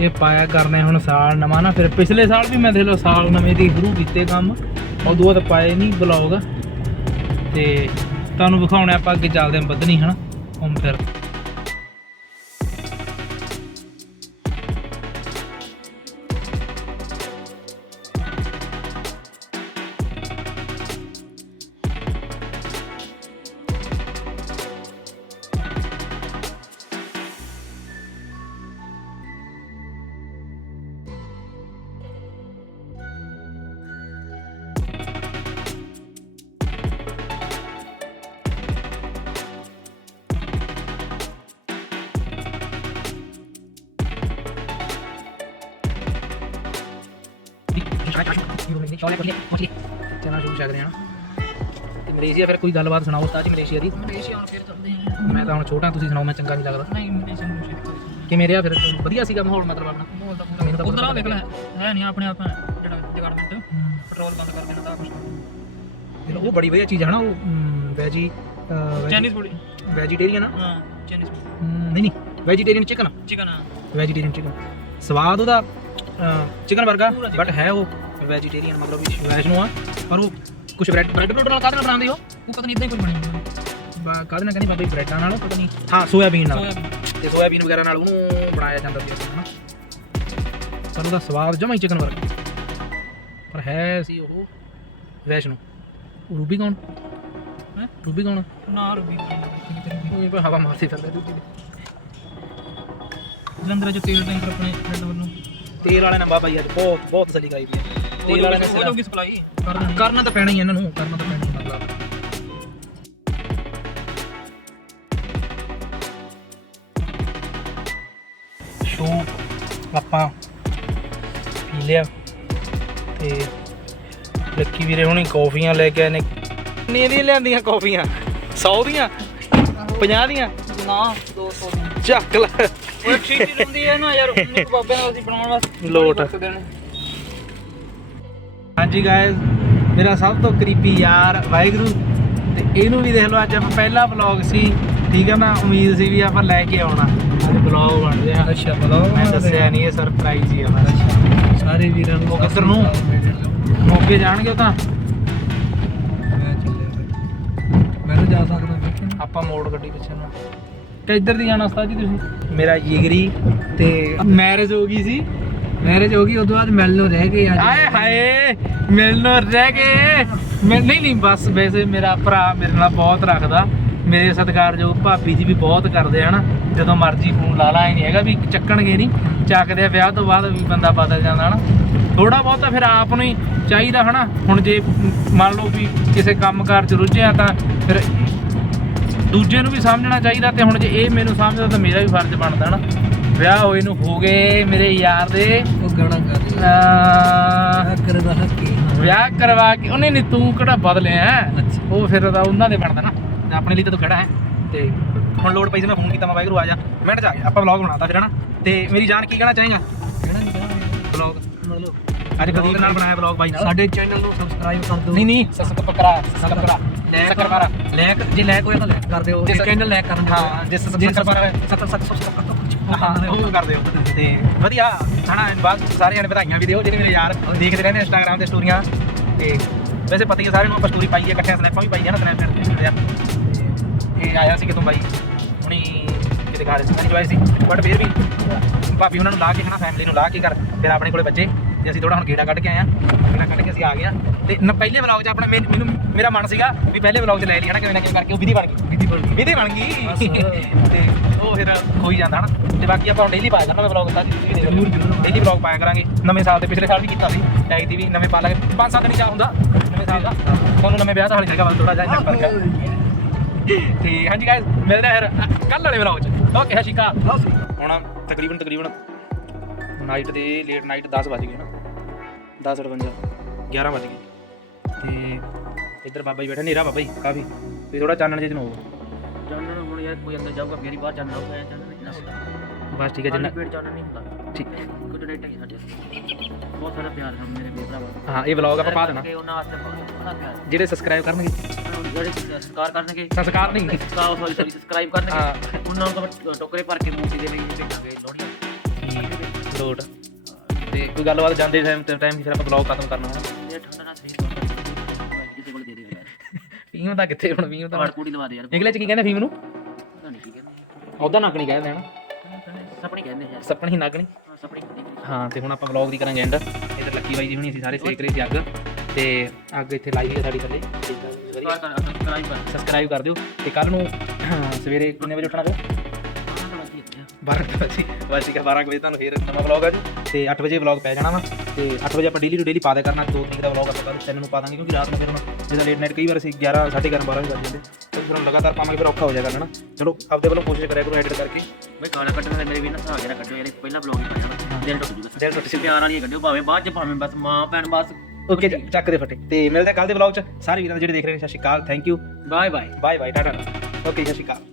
[SPEAKER 1] ਇਹ ਪਾਇਆ ਕਰਨੇ ਹੁਣ ਸਾਲ ਨਵਾਂ ਨਾ ਫਿਰ ਪਿਛਲੇ ਸਾਲ ਵੀ ਮੈਂ ਦੇਖ ਲਓ ਸਾਲ ਨਵੇਂ ਦੀ ਸ਼ੁਰੂ ਕੀਤੇ ਕੰਮ। ਉਦੋਂ ਬਾਅਦ ਪਾਏ ਨਹੀਂ ਵਲੌਗ ਤੇ ਤੁਹਾਨੂੰ ਵਿਖਾਉਣਾ ਆਪਾਂ ਅੱਗੇ ਚੱਲਦੇ ਹਾਂ ਵਧਣੀ ਹਨਾ। ਹੁਣ ਫਿਰ। ਸ਼ੁਰੂ ਹਾਂ ਤੇ ਮਲੇਸ਼ੀਆ ਫਿਰ ਕੋਈ ਗੱਲਬਾਤ ਸੁਣਾਓ ਉਸਤਾਦ ਜੀ ਮਲੇਸ਼ੀਆ ਦੀ?
[SPEAKER 3] ਮਲੇਸ਼ੀਆ ਹੁਣ ਫਿਰ ਚੱਲਦੇ ਆ।
[SPEAKER 1] ਮੈਂ ਤਾਂ ਹੁਣ ਛੋਟਾ ਤੁਸੀਂ ਸੁਣਾਓ ਮੈਂ ਚੰਗਾ ਨਹੀਂ ਲੱਗਦਾ।
[SPEAKER 3] ਨਹੀਂ ਮਲੇਸ਼ੀਆ ਨੂੰ ਸ਼ਿਫਟ
[SPEAKER 1] ਕਿਵੇਂ ਰਿਹਾ ਫਿਰ? ਵਧੀਆ ਸੀਗਾ ਮਾਹੌਲ ਮਤਲਬ ਆਪਣਾ?
[SPEAKER 3] ਮਾਹੌਲ ਤਾਂ
[SPEAKER 1] ਮੈਨੂੰ ਤਾਂ
[SPEAKER 3] ਪੂਰਾ ਉਧਰ ਆ ਲੈ ਹੈ ਨਹੀਂ ਆਪਣੇ ਆਪ ਜਿਹੜਾ ਡਿਪਾਰਟਮੈਂਟ ਪੈਟਰੋਲ ਬੰਦ ਕਰ ਦੇਣਾ ਦਾ ਕੁਝ
[SPEAKER 1] ਉਹ ਬੜੀ ਵਧੀਆ ਚੀਜ਼ ਹੈ ਨਾ ਉਹ ਵੈਜੀ
[SPEAKER 3] ਚਾਈਨੀਜ਼ ਫੂਡ
[SPEAKER 1] ਵੈਜੀਟੇਰੀਅਨ
[SPEAKER 3] ਹਾਂ ਚਾਈਨੀਜ਼
[SPEAKER 1] ਨਹੀਂ ਨਹੀਂ vegetarian chicken
[SPEAKER 3] chicken
[SPEAKER 1] vegetarian chicken ਸਵਾਦ ਉਹਦਾ ਚਿਕਨ ਵਰਗਾ ਬਟ ਹੈ ਉਹ। ਵੈਜੀਟੇਰੀਅਨ ਮਤਲਬ ਵੀ ਵੈਸ਼ਨੂ ਆ। ਪਰ ਉਹ ਕੁਝ ਬ੍ਰੈਡ ਬ੍ਰੈਡ ਬਰੂਡ ਨਾਲ ਕਾਹਦੇ ਨਾਲ ਬਣਾਉਂਦੇ ਹੋ
[SPEAKER 3] ਉਹ ਪਤਾ ਨਹੀਂ ਇਦਾਂ ਹੀ ਕੁਝ ਬਣਿਆ
[SPEAKER 1] ਬਾ- ਕਾਹਦੇ ਨਾਲ ਕਹਿੰਦੀ ਬਾਬਾ ਜੀ ਬ੍ਰੈਡਾਂ ਨਾਲ? ਪਤਾ ਨਹੀਂ। ਹਾਂ ਸੋਇਆਬੀਨ ਨਾਲ। ਤੇ ਸੋਇਆਬੀਨ ਵਗੈਰਾ ਨਾਲ ਉਹਨੂੰ ਬਣਾਇਆ ਜਾਂਦਾ ਸੀ ਹਨਾ। ਪਰ ਉਹਦਾ ਸਵਾਦ ਜਮਾ ਹੀ ਚਿਕਨ ਵਰਗਾ ਪਰ ਹੈ ਸੀ ਉਹ ਵੈਸ਼ਨੂ ਰੂਬੀ ਕੌਣ?
[SPEAKER 3] ਹੈਂ?
[SPEAKER 1] ਰੂਬੀ ਕੌਣ
[SPEAKER 3] ਨਾ ਰੁਬੀ
[SPEAKER 1] ਉਹ ਕੋਈ ਹਵਾ ਮਾਰਦੀ ਫਿਰਦਾ ਰੂਬੀ ਦੀ।
[SPEAKER 3] ਜਲੰਧਰ ਚ ਤੇਲ ਟੈਂਕਰ ਆਪਣੇ ਪਿੰਡ ਵੱਲੋਂ।
[SPEAKER 1] ਤੇਲ ਵਾਲੇ ਨੇ ਬਾਬਾ ਜੀ ਅੱਜ ਬਹੁਤ ਬਹੁਤ ਤਸੱਲੀ ਕਰਾਈ ਵੀ ਹੈ। ਤੇਲ ਵਾਲੇ ਨੇ
[SPEAKER 3] ਸਪਲਾਈ
[SPEAKER 1] ਕਰਨਾ ਤਾਂ ਪੈਣਾ ਹੀ ਇਹਨਾਂ ਨੂੰ ਕਰਨਾ ਤਾਂ ਪੈਣਾ ਹੀ ਮਤਲਬ ਸ਼ੋ ਆਪਾਂ ਪੀ ਲਿਆ ਤੇ ਲੱਕੀ ਵੀਰੇ ਹੁਣੀ ਕੌਫੀਆਂ ਲੈ ਕੇ ਆਏ ਨੇ। ਕਿੰਨੀ ਦੀਆਂ ਲਿਆਂਦੀਆਂ ਕੌਫੀਆਂ? 100 ਦੀਆਂ? 50 ਦੀਆਂ?
[SPEAKER 3] ਨਾ 200 ਦੀ
[SPEAKER 1] ਚੱਕ ਲੈ।
[SPEAKER 3] ਉਹ ਠੀਕ ਚੀਜ਼ ਹੁੰਦੀ ਹੈ ਨਾ ਯਾਰ ਉਹਨੂੰ ਬਾਬੇ ਨਾਲ ਅਸੀਂ ਬਣਾਉਣ ਵਾਸਤੇ
[SPEAKER 1] ਲੋਟ। ਹਾਂਜੀ ਗਾਇਸ ਮੇਰਾ ਸਭ ਤੋਂ ਕਰੀਬੀ ਯਾਰ ਵਾਹਿਗੁਰੂ ਤੇ ਇਹਨੂੰ ਵੀ ਦੇਖ ਲਓ ਅੱਜ ਆਪਾਂ ਪਹਿਲਾ ਵਲੌਗ ਸੀ। ਠੀਕ ਹੈ ਨਾ ਉਮੀਦ ਸੀ ਵੀ ਆਪਾਂ ਲੈ ਕੇ ਆਉਣਾ। ਅੱਜ ਵਲੌਗ ਬਣ ਰਿਹਾ।
[SPEAKER 3] ਅੱਛਾ ਬਲੌਗ
[SPEAKER 1] ਮੈਂ ਦੱਸਿਆ ਨਹੀਂ ਇਹ ਸਰਪ੍ਰਾਈਜ਼ ਹੀ ਆ ਮੇਰਾ
[SPEAKER 3] ਸਾਰੇ ਵੀਰਾਂ ਨੂੰ
[SPEAKER 1] ਕਿੱਧਰ ਨੂੰ? ਮੋਗੇ ਜਾਣਗੇ ਉਹ ਤਾਂ।
[SPEAKER 3] ਮੈਂ ਤਾਂ ਜਾ ਸਕਦਾ
[SPEAKER 1] ਆਪਾਂ ਮੋੜ ਗੱਡੀ ਪਿੱਛੇ ਨੂੰ। ਤੇ ਇੱਧਰ ਦੀ ਜਾਣਾ ਉਸਤਾਦ ਜੀ ਤੁਸੀਂ? ਮੇਰਾ ਜਿਗਰੀ ਤੇ ਮੈਰਿਜ ਹੋ ਗਈ ਸੀ।
[SPEAKER 3] ਮੈਰਿਜ ਹੋ ਗਈ, ਉਦੋਂ ਬਾਅਦ ਮਿਲਣੋਂ ਰਹਿ ਗਏ
[SPEAKER 1] ਆਏ ਹਾਏ ਮਿਲਨੋਂ ਰਹਿ ਗਏ। ਮੈਂ ਨਹੀਂ ਨਹੀਂ, ਬਸ ਵੈਸੇ ਮੇਰਾ ਭਰਾ ਮੇਰੇ ਨਾਲ ਬਹੁਤ ਰੱਖਦਾ। ਮੇਰੇ ਸਤਿਕਾਰਯੋਗ ਭਾਬੀ ਜੀ ਵੀ ਬਹੁਤ ਕਰਦੇ ਹਨ ਜਦੋਂ ਮਰਜ਼ੀ ਫੋਨ ਲਾ ਲਾ ਨਹੀਂ ਹੈਗਾ ਵੀ ਚੱਕਣਗੇ ਨਹੀਂ। ਚੱਕਦੇ ਆ ਵਿਆਹ ਤੋਂ ਬਾਅਦ ਵੀ ਬੰਦਾ ਬਦਲ ਜਾਂਦਾ ਹਨਾ ਥੋੜਾ ਬਹੁਤਾ ਫਿਰ ਆਪ ਨੂੰ ਹੀ ਚਾਹੀਦਾ ਹਨਾ। ਹੁਣ ਜੇ ਮੰਨ ਲਓ ਵੀ ਕਿਸੇ ਕੰਮਕਾਰ ਚ ਰੁੱਝਿਆ ਤਾਂ ਫਿਰ ਦੂਜੇ ਨੂੰ ਵੀ ਸਮਝਣਾ ਚਾਹੀਦਾ ਤੇ ਹੁਣ ਜੇ ਇਹ ਮੈਨੂੰ ਸਮਝਦਾ ਤਾਂ ਮੇਰਾ ਵੀ ਫਰਜ਼ ਬਣਦਾ ਹਨਾ ਵਿਆਹ ਹੋਏ ਨੂੰ ਹੋ ਗਏ ਮੇਰੇ ਯਾਰ ਦੇ।
[SPEAKER 3] ਉਹ ਗਾਣਾ ਗਾ
[SPEAKER 1] ਵਿਆਹ ਕਰਵਾ ਕੇ ਉਹਨੇ ਨਹੀਂ ਤੂੰ ਕਿਹੜਾ ਬਦਲਿਆ ਉਹ ਫਿਰ ਉਹਦਾ ਉਹਨਾਂ ਦੇ ਬਣਦਾ ਨਾ। ਤੇ ਆਪਣੇ ਲਈ ਤਾਂ ਤੂੰ ਖੜਾ ਹੈ। ਤੇ ਹੁਣ ਲੋੜ ਪਈ ਸੀ ਮੈਂ ਫੋਨ ਕੀਤਾ ਮੈਂ ਵਾਹਿਗੁਰੂ ਆ ਜਾ। ਮਿੰਟ ਚ ਆ ਗਿਆ। ਆਪਾਂ ਵਲੌਗ ਬਣਾਤਾ ਫਿਰ ਹਨਾ ਤੇ ਮੇਰੀ ਜਾਨ ਕੀ ਕਹਿਣਾ ਚਾਹੀਂਗਾ? ਵਲੌਗ ਅੱਜ ਕੁਲਦੀਪ ਨਾਲ ਬਣਾਇਆ ਵਲੌਗ ਬਾਈ।
[SPEAKER 3] ਸਾਡੇ ਚੈਨਲ ਨੂੰ ਸਬਸਕ੍ਰਾਈਬ ਕਰ ਦਿਓ।
[SPEAKER 1] ਨਹੀਂ ਨਹੀਂ। ਸਬਸਕ੍ਰਾਈਬ ਕਰਾ ਸਬਸਕ੍ਰਾਈਬ ਕਰਾ।
[SPEAKER 3] ਜੇ ਲਾਇਕ ਹੋਇਆ ਤਾਂ ਲਾਇਕ ਕਰ ਦਿਓ।
[SPEAKER 1] ਜੇ
[SPEAKER 3] ਚੈਨਲ ਲਾਇਕ ਕਰਨ
[SPEAKER 1] ਹਾਂ ਜੇ ਸਬਸਕ੍ਰਾਈਬ ਕਰਾ
[SPEAKER 3] ਸਬਸਕ੍ਰਾਈਬ ਕਰ ਦਿਓ।
[SPEAKER 1] ਹਾਂ ਉਹ ਕਰ ਦਿਓ ਤੇ ਵਧੀਆ, ਹਨਾ ਬਾਅਦ ਸਾਰੇ ਜਣੇ ਵਧਾਈਆਂ ਵੀ ਦਿਓ, ਜਿਹੜੇ ਮੇਰੇ ਯਾਰ ਦੇਖਦੇ ਰਹਿੰਦੇ ਇੰਸਟਾਗ੍ਰਾਮ ਤੇ ਸਟੋਰੀਆਂ ਤੇ ਵੈਸੇ ਪਤਾ ਹੀ ਹੈ ਸਾਰਿਆਂ ਨੂੰ ਆਪਾਂ ਸਟੋਰੀ ਪਾਈ ਹੈ ਇਕੱਠੇ ਸਨੈਪਾਂ ਵੀ ਪਾਈਆਂ ਨਾ, ਸਨੈਪਚੈਟ ਤੇ ਹੁੰਦੇ ਇਹ ਆਇਆ ਸੀ ਕਿਤੋਂ ਬਾਈ, ਹੁਣੀ ਕਿਤੇ ਘਰ ਸੀ ਨਹੀਂ ਜਵਾਈ ਸੀ। ਬਟ ਫਿਰ ਵੀ ਭਾਬੀ ਉਹਨਾਂ ਨੂੰ ਲਾ ਕੇ, ਹਨਾ ਫੈਮਿਲੀ ਨੂੰ ਲਾ ਕੇ ਕਰ ਫਿਰ ਆਪਣੇ ਕੋਲੇ ਬੱਚੇ। ਤੇ ਅਸੀਂ ਥੋੜਾ ਹੁਣ ਗੇੜਾ ਕੱਢ ਕੇ ਆਏ ਆ ਗੇੜਾ ਕੱਢ ਕੇ ਅਸੀਂ ਆ ਗਏ ਆ ਤੇ ਨ- ਪਹਿਲੇ ਵਲੌਗ 'ਚ ਆਪਣਾ ਮੈਨ- ਮੈਨੂੰ ਮੇਰਾ ਮਨ ਸੀਗਾ ਵੀ ਪਹਿਲੇ ਵਲੌਗ 'ਚ ਲੈ ਲਈ ਹਨਾ ਕਿਵੇਂ ਨਾ ਕਿਵੇਂ ਕਰਕੇ। ਉਹ ਵਿਧੀ ਬਣ ਗਈ। ਵਿਧੀ ਬਣ ਗਈ। ਵਿਧੀ ਬਣ ਗਈ। ਤੇ ਉਹ ਫਿਰ ਹੋਈ ਜਾਂਦਾ ਹਨਾ। ਤੇ ਬਾਕੀ ਆਪਾਂ ਡੇਲੀ ਪਾਇਆ ਕਰਨਾ ਵਲੌਗ ਤਾਂ
[SPEAKER 3] ਜ਼ਰੂਰ, ਜ਼ਰੂਰ।
[SPEAKER 1] ਡੇਲੀ ਵਲੌਗ ਪਾਇਆ ਕਰਾਂਗੇ। ਨਵੇਂ ਸਾਲ ਦੇ ਪਿਛਲੇ ਸਾਲ ਵੀ ਕੀਤਾ ਸੀ। ਟੈਗ ਦੀ ਵੀ ਨਵੇਂ ਪਾ ਲਾਂਗੇ। ਪੰਜ ਸੱਤ ਨਹੀਂ ਚਾ ਹੁੰਦਾ। ਨਵੇਂ ਸਾਲ ਦਾ। ਤੁਹਾਨੂੰ ਨਵੇਂ ਵਿਆਹ ਦਾ ਹਾਲੇ ਹੈਗਾ ਬਸ ਥੋੜਾ ਜਿਹਾ ਇੰਨਾ ਫ਼ਰਕ ਹੈ। ਤੇ ਹਾਂਜੀ ਗਾਇਸ ਮਿਲਦੇ ਆ ਫਿਰ ਕੱਲ ਵਾਲੇ ਵਲੌਗ 'ਚ। ਓਕੇ ਸਤਿ ਸ਼੍ਰੀ ਅਕਾਲ। ਹੁਣ ਤਕਰੀਬਨ ਤਕਰੀਬਨ ਨਾਈਟ ਦੇ ਲੇਟ ਨਾਈਟ 10 ਵਜ ਗਏ ਨਾ। 10:58 11 ਵਜ ਗਏ। ਤੇ ਇੱਧਰ ਬਾਬਾ ਜੀ ਬੈਠਾ ਨੇਰਾ ਬਾਬਾ ਜੀ ਕਾਫੀ। ਤੇ ਥੋੜਾ ਚਾਨਣ ਜੇ ਨੂੰ ਹੋਊਗਾ
[SPEAKER 2] ਜਾਨਣ ਹੁਣ ਯਾਰ ਕੋਈ ਅੰਦਰ ਜਾਊਗਾ ਫੇਰ ਹੀ ਬਾਹਰ ਜਾਣਾ ਹੋਊਗਾ ਜਾਨਣ ਨਹੀਂ ਹੁੰਦਾ।
[SPEAKER 1] ਬਸ ਠੀਕ ਹੈ ਜਿੰਨਾ
[SPEAKER 2] ਪੇਟ ਜਾਨਣ ਨਹੀਂ ਹੁੰਦਾ।
[SPEAKER 1] ਠੀਕ।
[SPEAKER 2] ਕੁਝ ਡੇਟ ਹੈ ਸਾਡੇ ਬਹੁਤ ਸਾਰਾ ਪਿਆਰ ਹੈ ਮੇਰੇ ਵੀਰ ਭਰਾਵਾਂ
[SPEAKER 1] ਹਾਂ ਇਹ ਵਲੌਗ ਆਪਾਂ ਪਾ ਦੇਣਾ।
[SPEAKER 2] ਕਿ ਉਹਨਾਂ ਵਾਸਤੇ ਬੜਾ ਪਿਆਰ।
[SPEAKER 1] ਜਿਹੜੇ ਸਬਸਕ੍ਰਾਈਬ ਕਰਨਗੇ।
[SPEAKER 2] ਜਿਹੜੇ ਸੰਸਕਾਰ ਕਰਨਗੇ।
[SPEAKER 1] ਸੰਸਕਾਰ ਨਹੀਂ।
[SPEAKER 2] ਸਬਸਕ੍ਰਾਈਬ ਸੌਰੀ ਸੌਰੀ ਸਬਸਕ੍ਰਾਈਬ ਕਰਨਗੇ। ਉਹਨਾਂ ਨੂੰ ਟੋਕਰੇ ਭਰ ਕੇ ਮੂਰਤੀ ਦੇ ਲਈ ਭੇਜਾਂਗੇ
[SPEAKER 1] ਲੋਟ ਤੇ ਕੋਈ ਗੱਲਬਾਤ ਜਾਂਦੇ ਟਾਈਮ ਤੇ ਟਾਈਮ ਫਿਰ ਆਪਾਂ ਵਲੌਗ ਖਤਮ ਕਰਨਾ ਹੁਣ
[SPEAKER 2] ਇਹ ਠੰਡਾ ਨਾ ਸਰੀਰ ਕਿਤੇ ਕੋਲ ਦੇ ਦੇ ਯਾਰ।
[SPEAKER 1] ਫੀਮ ਦਾ ਕਿੱਥੇ ਹੁਣ ਫੀਮ ਦਾ
[SPEAKER 2] ਪਾੜ ਪੂੜੀ ਲਵਾ ਦੇ ਯਾਰ।
[SPEAKER 1] ਇੰਗਲਿਸ਼ ਚ ਕੀ ਕਹਿੰਦੇ ਫੀਮ ਨੂੰ।
[SPEAKER 2] ਪਤਾ ਨਹੀਂ ਕੀ ਕਹਿੰਦੇ
[SPEAKER 1] ਉਹਦਾ ਨੱਕ ਨਹੀਂ ਕਹਿੰਦੇ ਹਨਾ
[SPEAKER 2] ਸਪਣੀ ਕਹਿੰਦੇ ਯਾਰ।
[SPEAKER 1] ਸੱਪਣੀ ਨੱਕ ਨਹੀਂ।
[SPEAKER 2] ਸਪਣੀ
[SPEAKER 1] ਹਾਂ। ਤੇ ਹੁਣ ਆਪਾਂ ਵਲੌਗ ਦੀ ਕਰਾਂਗੇ ਐਂਡ ਇੱਧਰ ਲੱਕੀ ਬਾਈ ਜੀ ਹੁਣੀ ਅਸੀਂ ਸਾਰੇ ਸੇਕ ਰਹੇ ਸੀ ਅੱਗ। ਤੇ ਅੱਗ ਇੱਥੇ ਲਾਈ ਹੈ ਸਾਡੀ ਥੱਲੇ।
[SPEAKER 2] ਸਬਸਕ੍ਰਾਈਬ ਕਰ ਸਬਸਕ੍ਰਾਈਬ ਕਰ।
[SPEAKER 1] ਸਬਸਕ੍ਰਾਈਬ ਕਰ ਦਿਓ। ਤੇ ਕੱਲ ਨੂੰ ਸਵੇਰੇ ਕਿੰਨੇ ਵਜੇ ਉੱਠਣਾ ਫਿਰ? 12 ਵਜੇ। ਵਜੇ ਕੇ 12 ਵਜੇ ਤੁਹਾਨੂੰ ਫੇਰ ਨਵਾਂ ਵਲੌਗ ਆ ਜੀ। ਤੇ 8 ਵਜੇ ਵਲੌਗ ਪੈ ਜਾਣਾ ਵਾ। ਤੇ 8 ਵਜੇ ਆਪਾਂ ਡੇਲੀ ਟੂ ਡੇਲੀ ਪਾ ਦਿਆ ਕਰਨਾ 2 ਤਰੀਕ ਦਾ ਵਲੌਗ ਆਪਾਂ ਕੱਲ ਚੈਨਲ ਨੂੰ ਪਾ ਦਾਂਗੇ ਕਿਉਂਕਿ ਰਾਤ ਨੂੰ ਫਿਰ ਹੁਣ ਜਿਹਦਾ ਲੇਟ ਨਾਈਟ ਕਈ ਵਾਰ ਅਸੀਂ 11 11:30 12 ਵੀ ਕਰ ਜਾਂਦੇ ਤੇ ਫਿਰ ਹੁਣ ਲਗਾਤਾਰ ਪਾਵਾਂਗੇ ਫਿਰ ਔਖਾ ਹੋ ਜਾਏਗਾ ਨਾ ਚਲੋ ਆਪਦੇ ਵੱਲੋਂ ਕੋਸ਼ਿਸ਼ ਕਰਿਆ ਕਰੋ ਐਡਿਟ ਕਰਕੇ।
[SPEAKER 2] ਬਈ ਗਾਲਾਂ ਕੱਢਣ ਮੇਰੇ ਵੀ ਨਾ ਹਿਸਾਬ ਜਰਾ ਕੱਢੋ ਯਾਰ ਪਹਿਲਾਂ ਬਲੌਗ ਨਹੀਂ ਪਾਇਆ ਦਿਲ ਟੁੱਟ ਜੂਗਾ। ਦਿਲ ਟੁੱਟ ਸੀ ਪਿਆਰ ਵਾਲੀ ਕੱਢਿਓ ਭਾਵੇਂ ਬਾਅਦ ਚ ਭਾਵੇਂ ਬਸ ਮਾਂ ਭੈਣ ਬਸ
[SPEAKER 1] ਓਕੇ ਚੱਕ ਦੇ ਫਟੇ। ਤੇ ਮਿਲਦੇ ਕੱਲ ਦੇ ਵਲੌਗ 'ਚ। ਸਾਰੇ ਵੀਰਾਂ ਜਿਹੜੇ ਦੇਖ ਰਹੇ ਨੇ ਸਤਿ ਸ਼੍ਰੀ ਅਕਾਲ thank you
[SPEAKER 2] bye bye
[SPEAKER 1] bye bye tata. Okay ਸਤਿ ਸ਼੍ਰੀ ਅਕਾਲ।